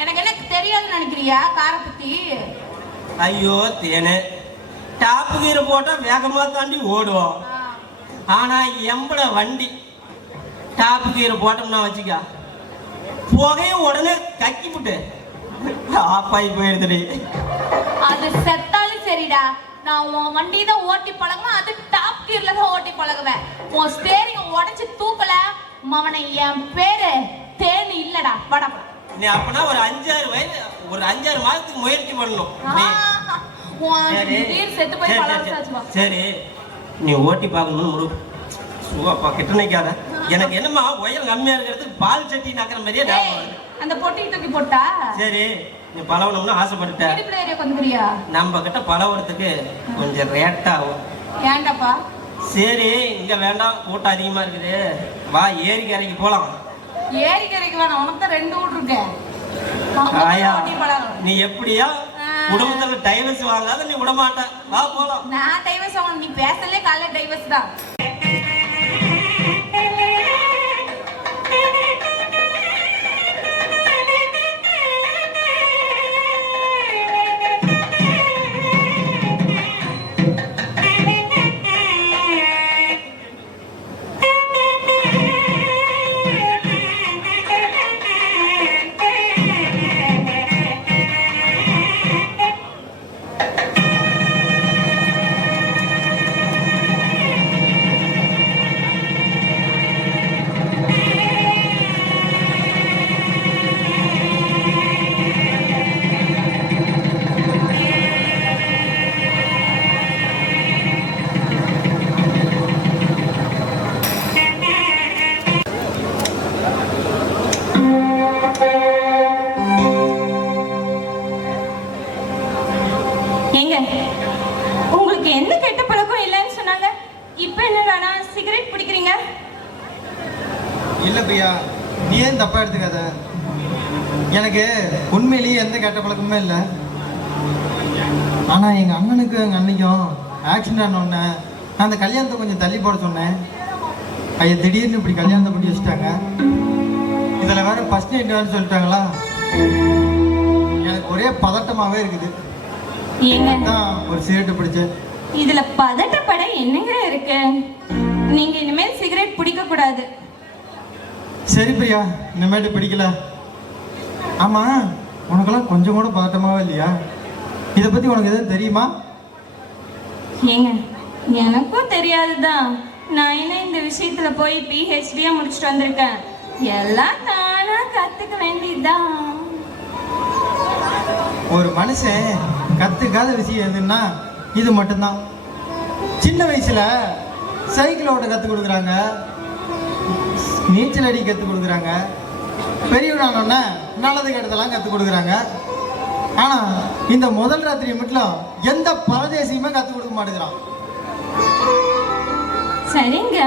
எனக்கு என்ன தெரியாதுன்னு நினைக்கிறியா காரை பத்தி? ஐயோ தேனே, டாப் கீரை போட்டா வேகமா தாண்டி ஓடுவோம். ஆனா எம்பட வண்டி டாப்பு கீரை போட்டோம்னா வச்சுக்கா புகையும் உடனே கக்கி விட்டு ஆப்பாயி போயிடுதுடி. அது செத்தாலும் சரிடா, நான் உன் வண்டி தான் ஓட்டி பழகுவேன், அது டாப் கீர்ல தான் ஓட்டி பழகுவேன். உன் ஸ்டேரிங் உடைச்சு தூக்கல மவனை, என் பேரு தேனி இல்லடா. பட நீ அப்பனா ஒரு 5-6 வயது, ஒரு 5-6 மாதத்துக்கு முயற்சி பண்ணணும். செத்து போய் பல வருஷம் ஆச்சுமா. சரி நீ ஓட்டி பார்க்கணும்னு முடிவு. சுவாப்பா கிட்ட நிக்காத. எனக்கு என்னமா உயரம் கம்மியா இருக்கிறதுக்கு பால் சட்டி நக்கிற மாதிரியே ஞாபகம். அந்த பொட்டி தூக்கி போட்டா சரி நீ பழவணும்னு ஆசைப்பட்டுட்ட. நம்ம கிட்ட பழவறதுக்கு கொஞ்சம் ரேட் ஆகும். ஏண்டாப்பா? சரி இங்க வேண்டாம், கூட்டம் அதிகமா இருக்குது, வா ஏரிக்கரைக்கு போலாம். ஏரிக்கரைக்கு வேணாம், உனக்கு 2 வீடு இருக்கு. நீ எப்படியா குடும்பத்துல டைவர்ஸ் வாங்காத நீ விட மாட்ட, வா போலாம். நான் டைவர்ஸ் வாங்க, நீ பேசலே காலைல டைவர்ஸ் தான். உங்களுக்கு எந்த கெட்ட பழக்கம் இல்லைன்னு சொன்னாங்க, இப்ப என்னடா சிகரெட் பிடிக்கிறீங்க? இல்ல பிரியா, நீ ஏன் தப்பா எடுத்துக்காத. எனக்கு உண்மையிலேயே எந்த கெட்ட பழக்கமே இல்லை. ஆனா எங்க அண்ணனுக்கு எங்க அன்னைக்கும் ஆக்சிடென்ட் ஆனோடனே நான் அந்த கல்யாணத்தை கொஞ்சம் தள்ளி போட சொன்னேன். ஐயா திடீர்னு இப்படி கல்யாணத்தை பண்ணி வச்சுட்டாங்க. இதில் வேற ஃபர்ஸ்ட் நைட் வேறு சொல்லிட்டாங்களா, எனக்கு ஒரே பதட்டமாகவே இருக்குது. ஒரு சிகரெட் பிடிச்சேன். இதுல பதட்டப்பட என்னங்க இருக்கு? நீங்க இனிமேல் சிகரெட் பிடிக்க கூடாது. சரி பிரியா, இனிமேட்டு பிடிக்கல. ஆமா, உனக்கெல்லாம் கொஞ்சம் கூட பதட்டமாவே இல்லையா? இதை பத்தி உனக்கு எதுவும் தெரியுமா? ஏங்க எனக்கும் தெரியாதுதான். நான் என்ன இந்த விஷயத்துல போய் PhD முடிச்சுட்டு வந்திருக்கேன். எல்லாம் தானா கத்துக்க வேண்டியதுதான். ஒரு மனுஷன் கத்துக்காத விஷயம் எதுன்னா இது மட்டும்தான். சின்ன வயசுல சைக்கிள் ஓட்ட கற்றுக் கொடுக்குறாங்க, நீச்சல் அடி கற்றுக் கொடுக்குறாங்க, பெரியவனானோன்னா நல்லது கெட்டதெல்லாம் கற்றுக் கொடுக்குறாங்க. ஆனால் இந்த முதல் ராத்திரி மட்டும் எந்த பரதேசியுமே கற்றுக் கொடுக்க மாட்டேங்கிறான். சரிங்க,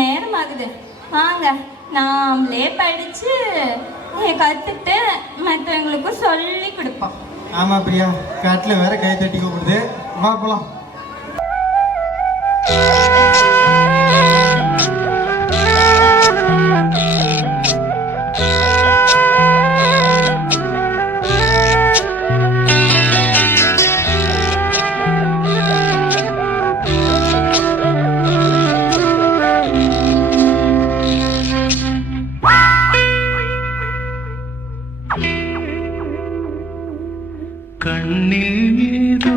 நேரம் ஆகுது, வாங்க நாமளே படிச்சு கற்றுட்டு மற்றவங்களுக்கும் சொல்லி கொடுப்போம். ஆமாம் பிரியா, காட்டில் வேற கை தட்டி கூப்பிடுது, வா போலாம். கண்ணில் ஏதோ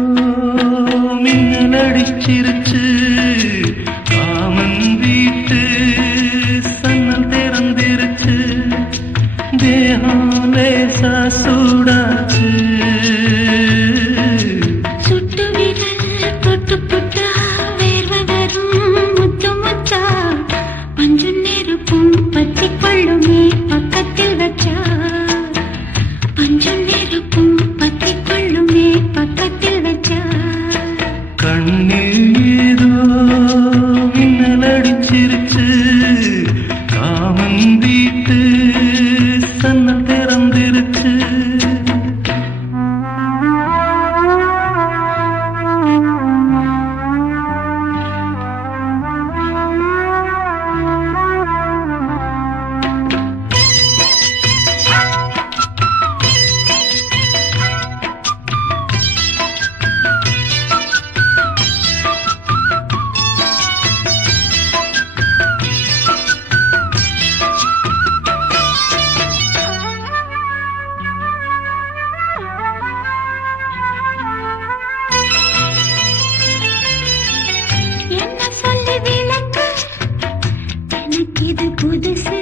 எனக்கு இது புதுசு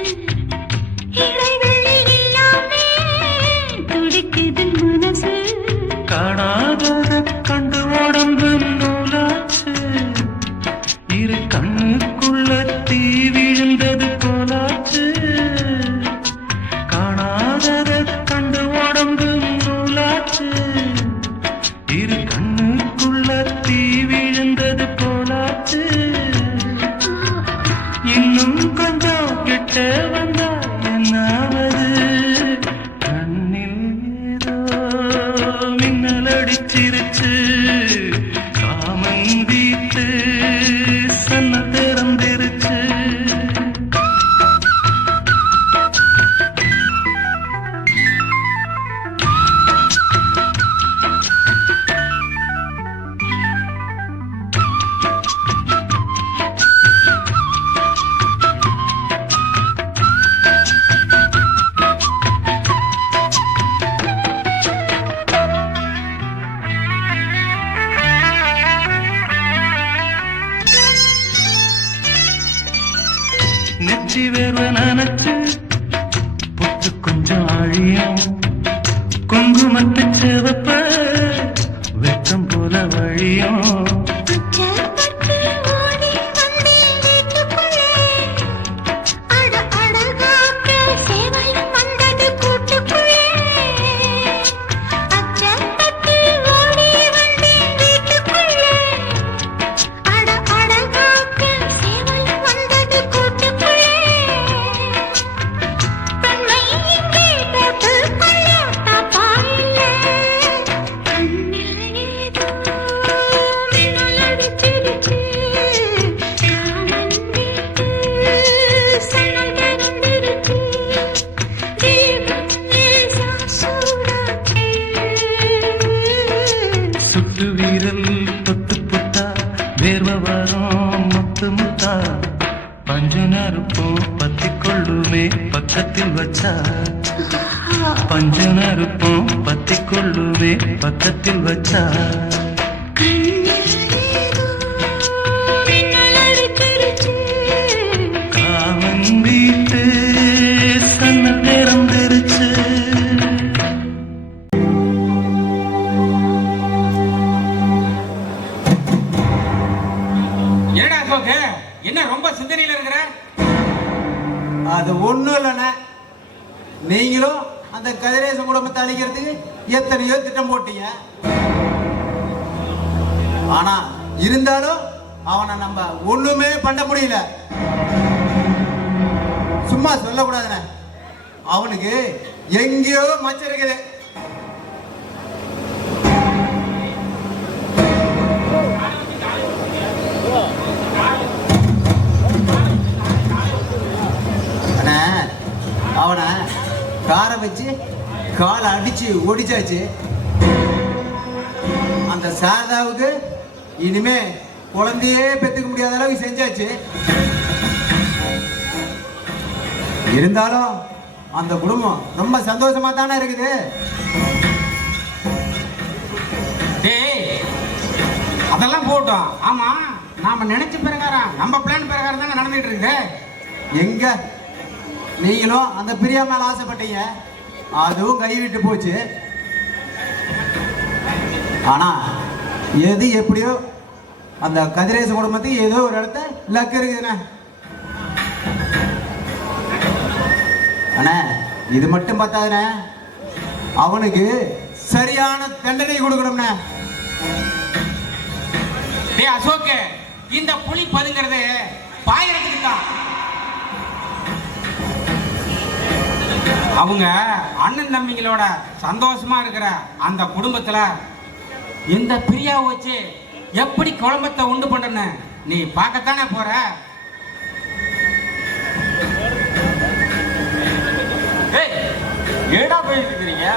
இடைவெளி இல்லாமே துடிக்குது மனசு காணாதத கண்டு உடம்பு நூலாச்சு இரு கண்ணுக்குள்ள தீ விழுந்தது போலாச்சு காணாதத கண்டு உடம்பு நூலாச்சு இரு கண்ணுக்குள்ள தீ விழுந்தது போலாச்சு இன்னும் கொஞ்சம் கிட்ட வந்தா என்னாவது கண்ணில் ஏதோ மின்னல் அடிச்சிருச்சு காமன் வீட்டு சன்ன திறந்திருச்சு நெற்றி வேர்வ நனைச்சு பொட்டு கொஞ்சம் அழியும் குங்குமத்து சிவப்ப வெட்டம் போல வழியும் அச்சப்பட்டு ஓடி வந்தேன் வீட்டுக்குள்ளே அட அழகாக்க சேவலும் வந்தது கூட்டுக்குள்ளே அச்சப்பட்டு ஓடி வந்தேன் வீட்டுக்குள்ளே அட அழகாக்க சேவலும் வந்தது கூட்டுக்குள்ளே பெண்மை இங்கே போட்டுக்கொள்ள தப்பா இல்லை கண்ணில் ஏதோ மின்னல் அடிச்சிருச்சு காமன் வீட்டு சன்னல் திறந்திருச்சு தீபம் லேசா சூடாச்சு சுட்டு வீரல் தொட்டு புட்டா வேர்வ வரும் முத்து முத்தா பஞ்சு நறுப்பும் பத்தி கொள்ளுமே பக்கத்தில் வச்சா பஞ்சு நறுப்பும் பத்தி கொள்ளுமே பக்கத்தில் வச்சா கண்ணில் ஏதோ மின்னல் அடிச்சிருச்சு காமன் வீட்டு சன்ன திறந்திருச்சு என்னடா அசோக்கு என்ன ரொம்ப சிந்தனையில இருக்கிற அது ஒண்ணும் இல்லைண்ணே, நீங்களும் அந்த கதிரேச குடும்பத்தை அழிக்கிறதுக்கு எத்தனையோ திட்டம் போட்டீங்க. ஆனா இருந்தாலும் அவனை நம்ம ஒண்ணுமே பண்ண முடியல. சும்மா சொல்லக்கூடாதுண்ணே, அவனுக்கு எங்கேயோ மச்சம் இருக்குது. அண்ணே, அவனை காரை வச்சு காலை அடிச்சு ஓடிச்சாச்சு. அந்த சாரதாவுக்கு இனிமே குழந்தையே பெற்றுக்க முடியாத அளவுக்கு செஞ்சாச்சு. இருந்தாலும் அந்த குடும்பம் ரொம்ப சந்தோஷமா தானே இருக்குது. டேய் அதெல்லாம் போட்டோம். ஆமா நாம நினைச்ச பிரகாரம் நம்ம பிளான் பிரகாரம் தாங்க நடந்துட்டு இருக்குது. எங்க நீங்களும் அந்த பிரியா மேல ஆசைப்பட்டீங்க, அதுவும் கைவிட்டு போச்சு. ஆனா எது எப்படியோ அந்த கதிரேச குடும்பத்துக்கு ஏதோ ஒரு இடத்த லக்கு இருக்குதுண்ணே. அண்ணே இது மட்டும் பார்த்தாதுண்ணே, அவனுக்கு சரியான தண்டனை கொடுக்கணும்ண்ணே. டேய் அசோக், இந்த புலி பதுங்கிறது பாயறதுக்கு தான். அவங்க அண்ணன் தம்பிங்களோட சந்தோஷமா இருக்கிற அந்த குடும்பத்துல இந்த பிரியாவை வச்சு எப்படி குழம்பத்தை உண்டு பண்றன்னு நீ பார்க்கத்தானே போற. ஏடா போயிட்டு இருக்கிறீங்க?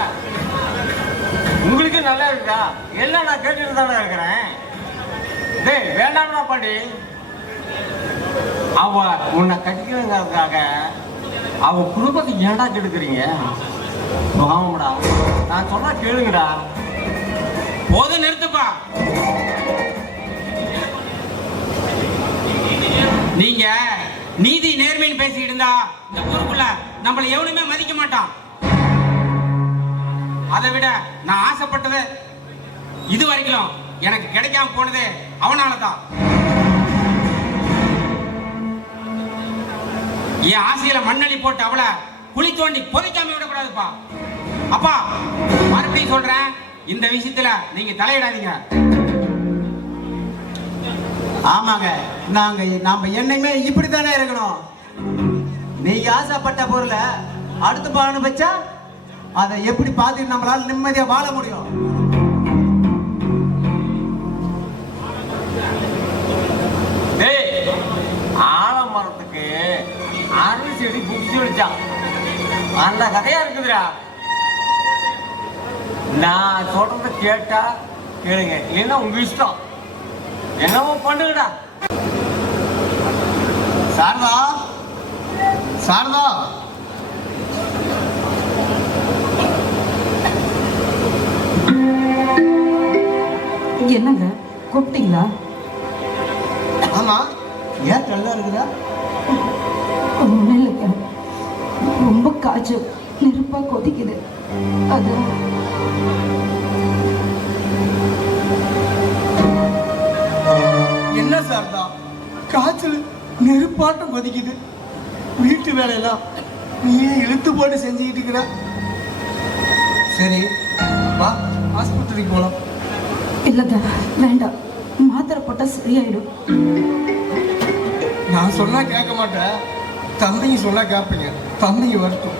உங்களுக்கு நல்லா இருக்கா? எல்லாம் நான் கேட்டுட்டு தானே இருக்கிறேன். டேய் வேண்டாம்னா பாடி, அவ உன்னை கட்டிக்கிறதுக்காக அவ குடும்பத்தை ஏன்டா கெடுக்குறீங்க? ஆமாடா, நான் சொன்னா கேளுங்கடா. போதும் நிறுத்துப்பா. நீங்க நீதி நேர்மைன்னு பேசிக்கிட்டு இருந்தா இந்த ஊருக்குள்ள நம்மள எவனுமே மதிக்க மாட்டான். அதை விட நான் ஆசைப்பட்டது இது வரைக்கும் எனக்கு கிடைக்காம போனது அவனாலதான். என் ஆசையில மண்ணள்ளி போட்டு அவளை குழி தோண்டி புதைக்காம விடக்கூடாதுப்பா. அப்பா மறுபடியும் சொல்றேன், இந்த விஷயத்துல நீங்க தலையிடாதீங்க. ஆமாங்க, நாம என்னைக்குமே இப்படித்தானே இருக்கணும். நீங்க ஆசைப்பட்ட பொருளை அடுத்த பாவனை வச்சா அதை எப்படி பார்த்துட்டு நம்மளால நிம்மதியா வாழ முடியும்? டேய், ஆலமரத்துக்கு அருள் செடி புடிச்சு வச்சான், அந்த கதையா இருக்குதுடா. நான் சொல்றத கேட்டா கேளுங்க, இல்லைன்னா உங்க இஷ்டம், என்னமோ பண்ணுங்கடா. சாரதா, சாரதா, என்னங்க கூப்பிட்டீங்களா? ஆமா, ஏன் நல்லா இருக்குதா? ஒன்றும் இல்லைங்க, ரொம்ப காய்ச்சல், நெருப்பா கொதிக்குது. அது என்ன சாரதா, காய்ச்சல் நெருப்பாட்டம் கொதிக்குது, வீட்டு வேலையெல்லாம் நீயே இழுத்து போட்டு செஞ்சுக்கிட்டு இருக்கிற. சரி வா, ஆஸ்பத்திரிக்கு போலாம். இல்லைங்க வேண்டாம், மாத்திரை போட்டா சரியாயிடும். நான் சொன்னா கேட்க மாட்டேன், தம்பிங்க சொன்னா கேட்பீங்க. தம்பிங்க வரட்டும்.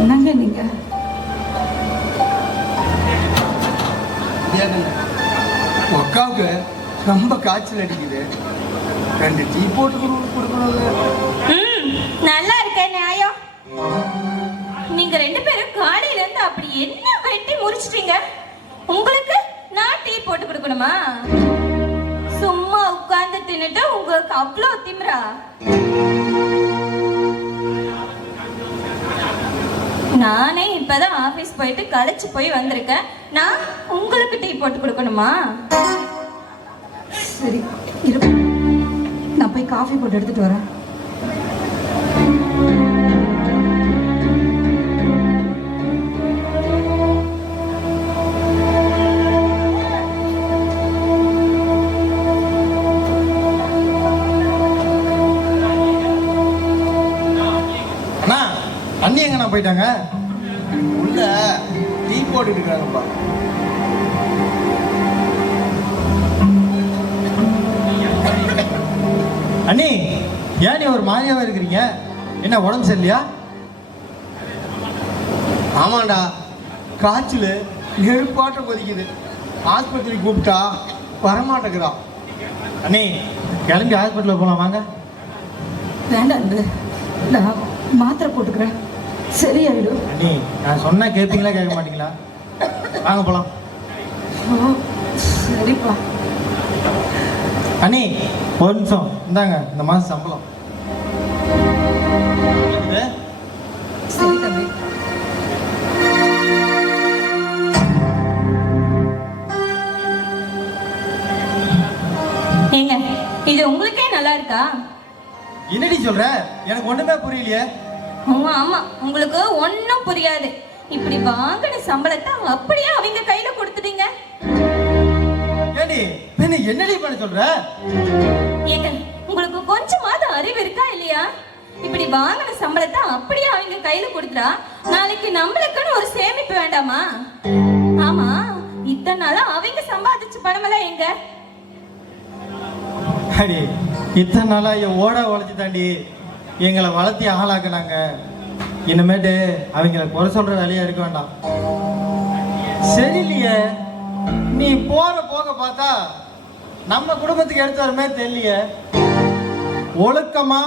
என்னங்க நீங்க? அக்காவுக்கு ரொம்ப காய்ச்சல் அடிக்குது, 2 டீ போட்டு கொடுக்கணும்ல. நல்லா இருக்கேன் நியாயம். நீங்க 2 பேரும் காலையில இருந்து அப்படி என்ன வெட்டி முடிச்சிட்டீங்க? உங்களுக்கு நான் டீ போட்டு கொடுக்கணுமா? சும்மா உட்கார்ந்து தின்னுட்டு உங்களுக்கு அவ்வளோ திமிரா? நானே இப்பதான் ஆபீஸ் போயிட்டு களைச்சு போய் வந்திருக்கேன். நான் உங்களுக்கு டீ போட்டு கொடுக்கணுமா? சரி இரு, நான் போய் காஃபி போட்டு எடுத்துட்டு வரேன். அண்ணா, அண்ணி எங்கண்ணா போயிட்டாங்க? உள்ள டீ போட்டுட்டு இருக்காங்கப்பா. அண்ணி, ஏன் நீ ஒரு மாதிரியாவே இருக்கிறீங்க? என்ன உடம்பு சரியில்லையா? ஆமாண்டா, காய்ச்சல் நெருப்பாட்டம் கொதிக்குது, ஆஸ்பத்திரி கூப்பிட்டா வரமாட்டேங்கிறா. அண்ணி, கிளம்பி ஹாஸ்பிட்டலில் போகலாம் வாங்க. வேண்டாம், நான் மாத்திரை போட்டுக்கிறேன், சரியாயிடும். அண்ணி, நான் சொன்னா கேட்பீங்களா கேட்க மாட்டீங்களா? வாங்க போலாம். ஓ சரிப்பா. அண்ணி ஒரு நிமிஷம், இந்தாங்க இந்த மாதம் சம்பளம். சரி தம்பி. ஏங்க, இது உங்களுக்கே நல்லா இருக்கா? என்னடி சொல்ற? எனக்கு ஒண்ணுமே புரியலையே. ஆமா, உங்களுக்கு ஒன்னும் புரியாது. இப்படி வாங்கின சம்பளத்தை அப்படியே அவங்க கையில கொடுத்துட்டீங்க. ஏடி என்னடி பண்ண சொல்ற? ஏங்க, உங்களுக்கு கொஞ்சமாவது அறிவு இருக்கா இல்லையா? இப்படி வாங்கின சம்பளத்தை அப்படியே அவங்க கையில கொடுத்துட்டா நாளைக்கு நம்மளுக்குன்னு ஒரு சேமிப்பு வேண்டாமா? ஆமா, இத்தனை நாளா அவங்க சம்பாதிச்ச பணமெல்லாம் எங்க? அடி, இத்தனை நாளா ஓட உழைச்சி தாண்டி எங்களை வளர்த்தி ஆளாக்குனாங்க. இனிமேட்டு அவங்கள குறை சொல்ற வேலையா இருக்க வேண்டாம். சரி இல்லையே, நீ போற போக பார்த்தா நம்ம குடும்பத்துக்கு எடுத்து வரமே தெரியலையே. ஒழுக்கமா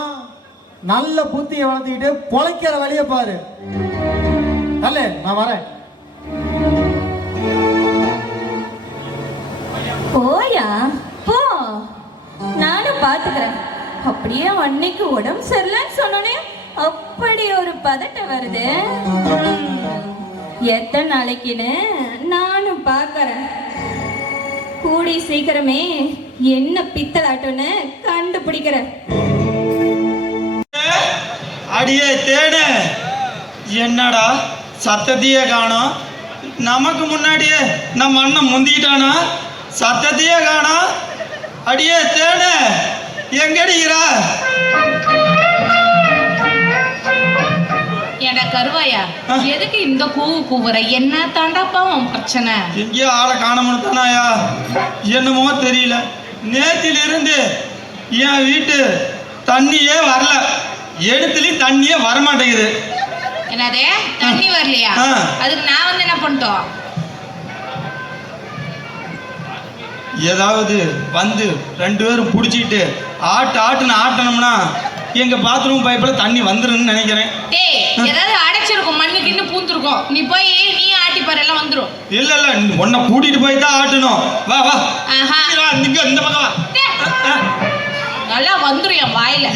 நல்ல புத்தியை வளர்த்துக்கிட்டு பொழைக்கிற வழிய பாரு. நல்ல, நான் வரேன். போயா போ, நானும் பாத்துக்கிறேன். அப்படியே அன்னைக்கு உடம்பு சரியில்லைன்னு சொன்னோன்னே அப்படி ஒரு பதட்டம் வருது. எத்தனை நாளைக்குன்னு நானும் பார்க்கறேன். கூடி சீக்கிரமே என்ன பித்தலாட்டம்னு கண்டுபிடிக்கிறேன். அடியே தேடு, என்னடா சத்தத்தையே காணோம்? நமக்கு முன்னாடியே நம்ம அண்ணன் முந்திக்கிட்டானா? சத்தத்தையே காணோம். அடியே தேடு, எங்கடிக்கிறா? ஏடா கருவாயா, எதுக்கு இந்த கூவுற? என்ன தாண்டாப்பா உன் பிரச்சனை? எங்கேயோ ஆளை காணமுன்னு தானாயா? என்னமோ தெரியல, நேத்திலிருந்து என் வீட்டு தண்ணியே வரல, எடுத்துலயும் தண்ணியே வரமாட்டேங்குது. என்னதே தண்ணி வரலையா? அதுக்கு நான் வந்து என்ன பண்ணிட்டோம்? ஏதாவது வந்து 2 பேரும் பிடிச்சிக்கிட்டு ஆட்டுன்னு ஆட்டணும்னா எங்க பாத்ரூம் பைப்ல தண்ணி வந்துருன்னு நினைக்கிறேன். டேய், ஏதாவது அடைச்சிருக்கும், மண்ணு கிண்ணு பூந்துருக்கும். நீ போய் நீ ஆட்டி பாரு, எல்லாம் வந்துரும். இல்ல உன்னை கூட்டிட்டு போய் தான் ஆட்டணும். வா வா, இந்த பக்கம் வா. நல்லா வந்துரும் என் வாயில.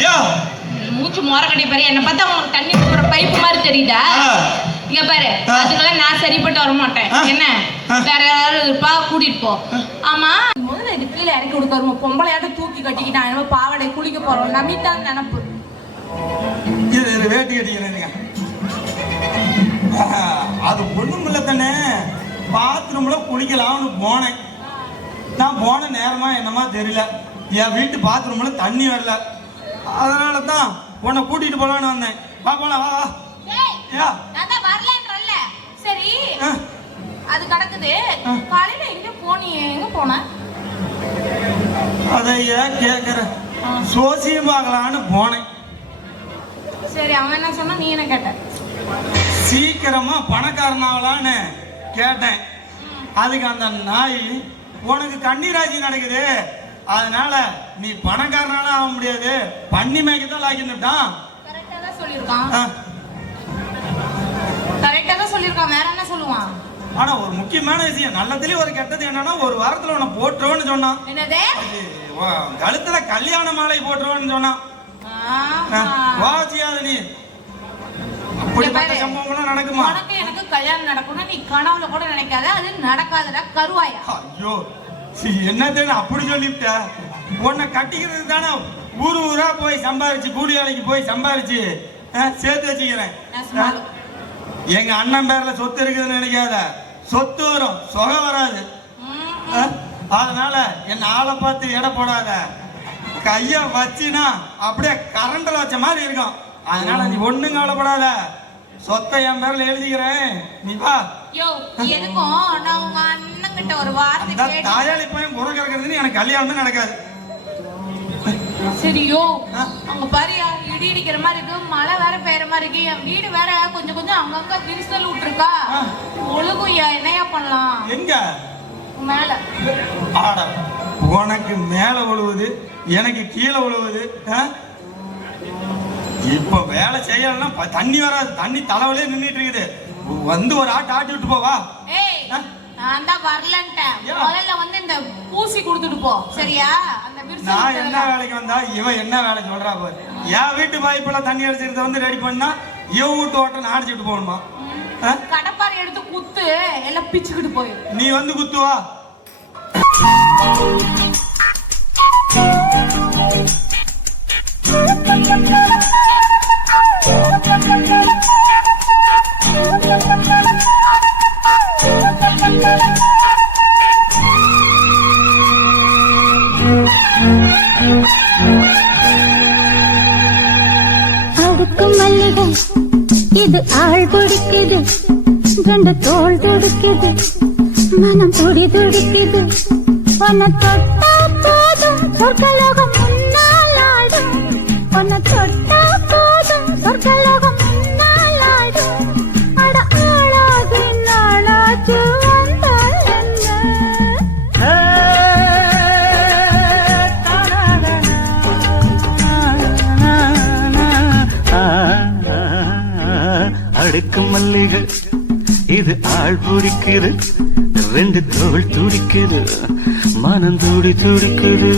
மூச்சு மோர கட்டி பாரு. என்ன பார்த்தா உனக்கு தண்ணி போற பைப் மாதிரி தெரியுதா? இங்க பாரு, அதுக்கெல்லாம் நான் சரிப்பட்டு வர மாட்டேன். என்ன வேற யாராவது இருப்பா, கூட்டிட்டு போ. ஆமா, முதல்ல இது கீழே இறக்கி கொடுக்காரு. பொம்பளையாட்ட தூக்கி கட்டிக்கிட்டான். என்ன பாவாடை குளிக்க போறோம் நம்பித்தான் நினப்பு. வேட்டி கட்டிக்கிறேங்க. அது ஒண்ணும் இல்லை தானே, பாத்ரூம்ல குளிக்கலாம்னு போனேன். நான் போன நேரமா என்னமா தெரியல, என் வீட்டு பாத்ரூம்ல தண்ணி வரல. அதனால தான் உன்னை கூட்டிட்டு போலான்னு வந்தேன். வா போலாம், வா வா. வரலன்றல்ல, சரி அது கிடக்குது. காலையில எங்க போனியே? எங்க போன? அதை ஏன் கேக்குற? சோசியம் பார்க்கலான்னு போனேன். சரி, அவன் என்ன சொன்னா, நீ என்ன கேட்ட? சீக்கிரமா பணக்காரனாவலான்னு கேட்டேன். அதுக்கு அந்த நாய், உனக்கு கன்னிராசி நடக்குது, அதனால நீ பணக்காரனால ஆக முடியாது, பண்ணி மேய்க்கத்தான் லாக்கின்னுட்டான். கரெக்டா தான் சொல்லியிருக்கான். கரெக்டா தான் சொல்லியிருக்கான். வேற என்ன சொல்லுவான்? ஆனா ஒரு முக்கியமான விஷயம், நல்லதுலயும் ஒரு கெட்டது என்னன்னா, ஒரு வாரத்துல உன்னை போட்டுருவோன்னு சொன்னான். என்னது? கழுத்துல கல்யாண மாலை போட்டுருவோன்னு சொன்னான். வாசியாத நீ, அப்படிப்பட்ட சம்பவங்களும் நடக்குமா? உனக்கு எனக்கு கல்யாணம் நடக்கணும் நீ கனவுல கூட நினைக்காத. அது நடக்காதடா கருவாயா. ஐயோ, என்னத்தேன்னு அப்படி சொல்லிவிட்ட? உன்னை கட்டிக்கிறது தானே ஊரா போய் சம்பாரிச்சு, கூலி வேலைக்கு போய் சம்பாரிச்சு சேர்த்து வச்சுக்கிறேன். எங்க அண்ணன் பேர்ல சொத்து இருக்குதுன்னு நினைக்காத, சொத்து வரும், சொகை வராது. அதனால என்ன ஆளை பார்த்து எடை போடாத. கைய வச்சுனா அப்படியே கரண்டில் வச்ச மாதிரி இருக்கும். அதனால நீ ஒண்ணும் கவலைப்படாத, சொத்தை என் பேர்ல எழுதிக்கிறேன். நீ வா. யோ, எதுக்கும் நான் உங்க அண்ணன் கிட்ட ஒரு வார்த்தை கேட்டேன். தாயாளி பையன் குறை கறக்குறதுன்னு எனக்கு கல்யாணம் நடக்காது. சரியோ, அங்க பாரியா, இடி இடிக்கிற மாதிரி இருக்கு, மழை வேற பெய்யற மாதிரி இருக்கு. என் வீடு வேற கொஞ்சம் அங்கங்க விரிசல் விட்டுருக்கா. ஒழுகுயா, என்னையா பண்ணலாம்? எங்க? மேல. ஆட, உனக்கு மேல விழுவுது, எனக்கு கீழே விழுவுது. இப்ப வேலை செய்யலன்னா தண்ணி வராது, தண்ணி தலைவலே நின்றுட்டு இருக்குது. வந்து ஒரு ஆட்டி விட்டு போவா. நான் தான் வரலன்ட்டேன். முதல்ல வந்து இந்த ஊசி கொடுத்துட்டு போ, சரியா? அந்த விரிசல் நான் என்ன வேலைக்கு வந்தா இவன் என்ன வேலை சொல்றா பாரு. என் வீட்டு வாய்ப்பெல்லாம் தண்ணி அடிச்சிருந்த வந்து ரெடி பண்ணா இவன் வீட்டு ஓட்ட நான் அடிச்சுட்டு போகணுமா? கடப்பாறை எடுத்து குத்து, எல்லாம் பிச்சுக்கிட்டு போயிரு. நீ வந்து குத்துவா. அடுக்கு மல்லிகை இது ஆள் பிடிக்குது, 2 தோள் துடிக்குது, மனம் துடி துடிக்குது. உன்னை தொட்டா போதும் சொர்க்கலோகம் முன்னால் ஆடும், உன்னை தொட்டா போதும் சொர்க்கலோகம் முன்னால் ஆடும். அட ஆளாகி நாளாச்சு வந்தால் அடுக்கு மல்லிகை இது ஆள் பிடிக்குது, 2 தோள் துடிக்குது, மனம் துடி துடிக்குது.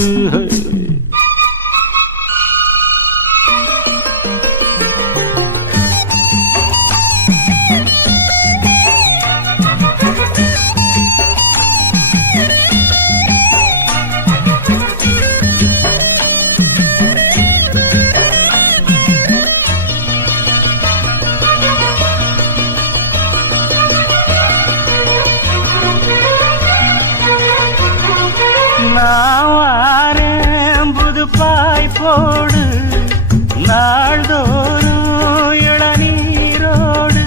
நாள்தோறும் இளநீரோடு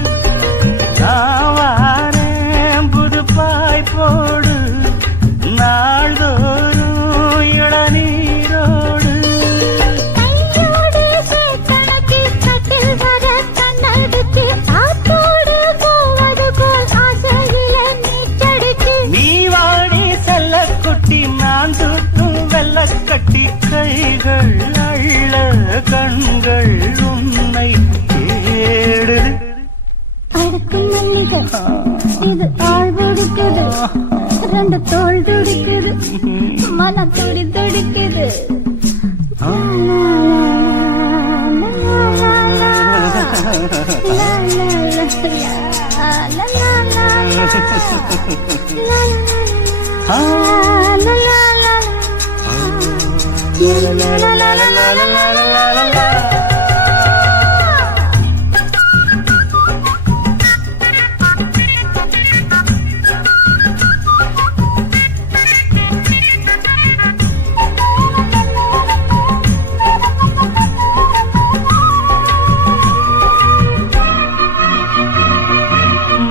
நாவானேன் புது பாய் போடு நாள்தோறும் இளநீரோடு கையோடு சேத்தனக்கு கட்டில் வர கண்ணடிச்சு ஆத்தோடு போவது போல் ஆசையில நீச்சடிச்சு நீ வாடி செல்ல குட்டி நான் தூக்கும் வெள்ள கட்டி கைகள் அள்ள கண்கள் உன்னை தேடுது அடுக்கும் மல்லிகை இது ஆள் பிடிக்குது ரெண்டு தோல் துடிக்குது மனம் துடி துடிக்குது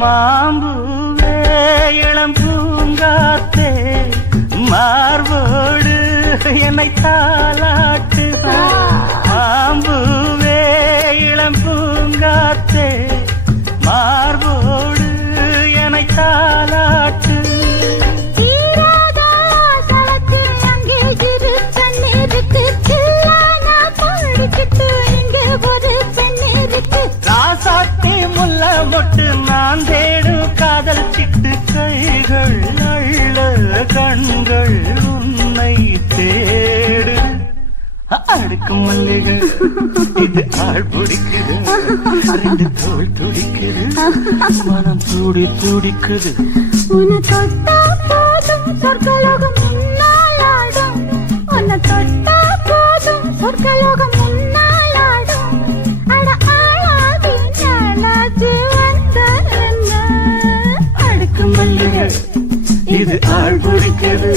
மாம்பூவே இளம் பூங்காத்தே மார்போடு என்னை தாலாட்டு மாம்பூவே இளம் பூங்காத்தே மார்போடு என்னை தாலாட்டு தீராத ஆசைக்கு அங்கே இரு கண்ணீருக்கு சில்லானா பாடிக்கிட்டு இங்கே ஒரு பெண்ணிருக்கு ராசாத்தி முல்ல மொட்டு நான் தேடும் காதல் சிட்டு கைகள் அள்ள கண்கள் உன்னை தேடு அடுக்கும் மல்லிகை இது ஆள் பிடிக்குது ரெண்டு தோல் துடிக்குது மனம் துடி துடிக்குது உன்னை தொட்டா போதும் சொர்க்கலோகம் முன்னாலாடும் உன்னை தொட்டா போதும் சொர்க்கலோகம் முன்னாலாடும் அட ஆளாதி நாளாச்சு வந்த அடுக்கும் மல்லிகை இது ஆள் பிடிக்குது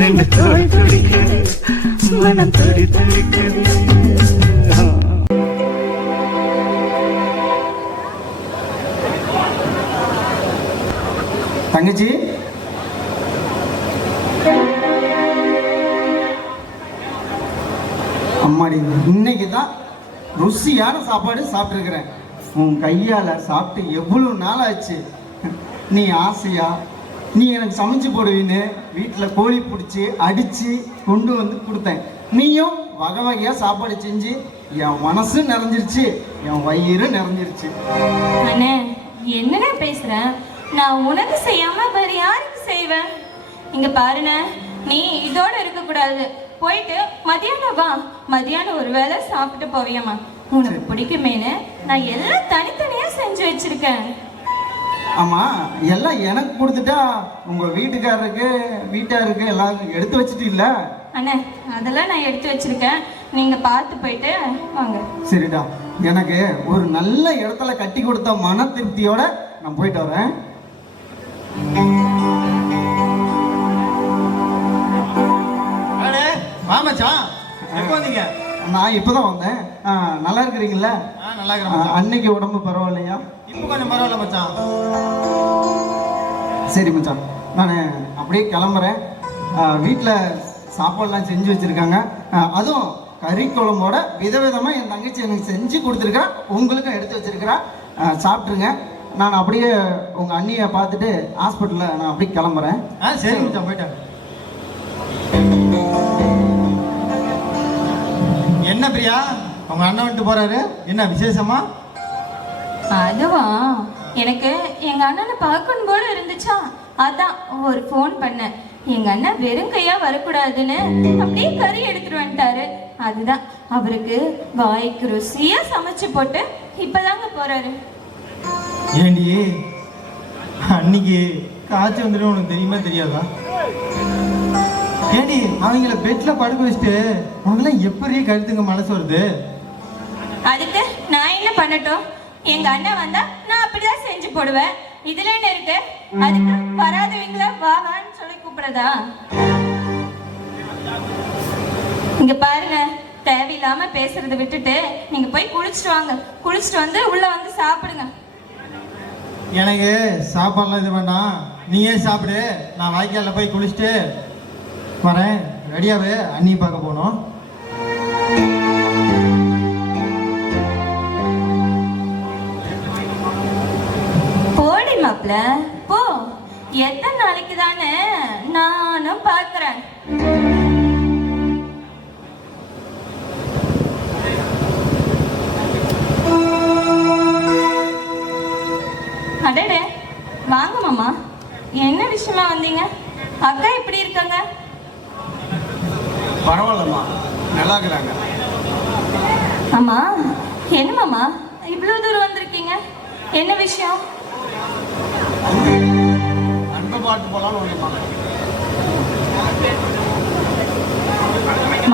ரெண்டு தோல் துடிக்குது மனம் துடி துடிக்குது தங்கச்சி அம்மாடி இன்னைக்கு தான் ருசியான சாப்பாடு சாப்பிட்டுருக்கிறேன். உன் கையால் சாப்பிட்டு எவ்வளோ நாள் ஆச்சு. நீ ஆசையா நீ எனக்கு சமைச்சு போடுவீன்னு வீட்டில் கோழி பிடிச்சி அடித்து கொண்டு வந்து கொடுத்தேன். நீயும் வகை வகையாக சாப்பாடு செஞ்சு என் மனசு நிறைஞ்சிருச்சு, என் வயிறு நிறைஞ்சிருச்சு. அண்ணே என்னண்ணே பேசுறேன்? நான் உனக்கு செய்யாம வேற யாருக்கு செய்வேன்? இங்க பாருண்ணே, நீ இதோட இருக்கக்கூடாது. போயிட்டு மதியானம் வா, மதியானம் ஒரு வேளை சாப்பிட்டு போவியம்மா. உனக்கு பிடிக்குமேனு நான் எல்லாம் தனித்தனியா செஞ்சு வச்சிருக்கேன். ஆமாம், எல்லாம் எனக்கு கொடுத்துட்டா உங்கள் வீட்டுக்காரருக்கு வீட்டாருக்கு எல்லாருக்கும் எடுத்து வச்சுட்டு இல்லை? அண்ணே அதெல்லாம் நான் எடுத்து வச்சிருக்கேன், நீங்க பார்த்து போயிட்டு வாங்க. சரிடா, எனக்கு ஒரு நல்ல இடத்துல கட்டி கொடுத்த மன திருப்தியோட நான் போயிட்டு வரேன். மாமச்சான் எப்போ வந்தீங்க? நான் இப்போதான் வந்தேன். நல்லா இருக்கிறீங்களா? நல்லா இருக்கிறேன். அன்னைக்கு உடம்பு பரவாயில்லையா? இப்போ கொஞ்சம் பரவாயில்ல மச்சான். சரி மச்சான், நான் அப்படியே கிளம்புறேன். வீட்டில் சாப்பாடுலாம் செஞ்சு வச்சுருக்காங்க. அதுவும் கறி குழம்போட விதவிதமாக என் தங்கச்சி எனக்கு செஞ்சு கொடுத்துருக்கா, உங்களுக்கும் எடுத்து வச்சுருக்கிறா. சாப்பிட்ருங்க. நான் அப்படியே உங்கள் அண்ணியை பார்த்துட்டு ஹாஸ்பிட்டலில் நான் அப்படியே கிளம்புறேன். சரி மச்சான், போயிட்டேன். என்ன பிரியா, உங்க அண்ணன் வந்துட்டு போறாரு, என்ன விசேஷமா? அதுவா, எனக்கு எங்க அண்ணனை பார்க்கணும் போல இருந்துச்சா, அதான் ஒரு ஃபோன் பண்ணேன். எங்க அண்ணன் வெறும் கையா வரக்கூடாதுன்னு அப்படியே கறி எடுத்துட்டு வந்துட்டாரு. அதுதான் அவருக்கு வாய்க்கு ருசியா சமைச்சு போட்டு இப்பதாங்க போறாரு. ஏண்டி, அன்னைக்கு காய்ச்சி வந்துடும் உனக்கு தெரியுமா தெரியாதா? ஏண்டி, அவங்கள பெட்ல படுக்க வச்சுட்டு அவங்களாம் எப்படி கழுத்துங்க மனசு வருது? அதுக்கு நான் என்ன பண்ணட்டும்? எங்க அண்ணன் வந்தா நான் அப்படிதான் செஞ்சு போடுவேன். இதுல என்ன இருக்கு? அதுக்கு வராதவங்கள வா வான்னு சொல்லி கூப்பிடுறதா? இங்க பாருங்க, தேவையில்லாம பேசுறதை விட்டுட்டு நீங்க போய் குளிச்சுட்டு வாங்க. குளிச்சுட்டு வந்து உள்ள வந்து சாப்பிடுங்க. எனக்கு சாப்பாடுலாம் இது வேண்டாம், நீயே சாப்பிடு. நான் வாய்க்காலில் போய் குளிச்சுட்டு வரேன். ரெடியாவே அண்ணி பார்க்க போகணும். போடி மாப்ள போ. எத்தனை நாளைக்கு தானே நானும் பார்க்குறேன். அடடே வாங்க மாமா. என்ன விஷயமா வந்தீங்க? அக்கா எப்படி இருக்காங்க? பரவாயில்லம்மா, நல்லா இருக்கிறாங்க. ஆமா, என்ன மாமா இவ்வளவு தூரம் வந்திருக்கீங்க? என்ன விஷயம்? அன்பை பாட்டு போலான்னு ஒன்றுமா.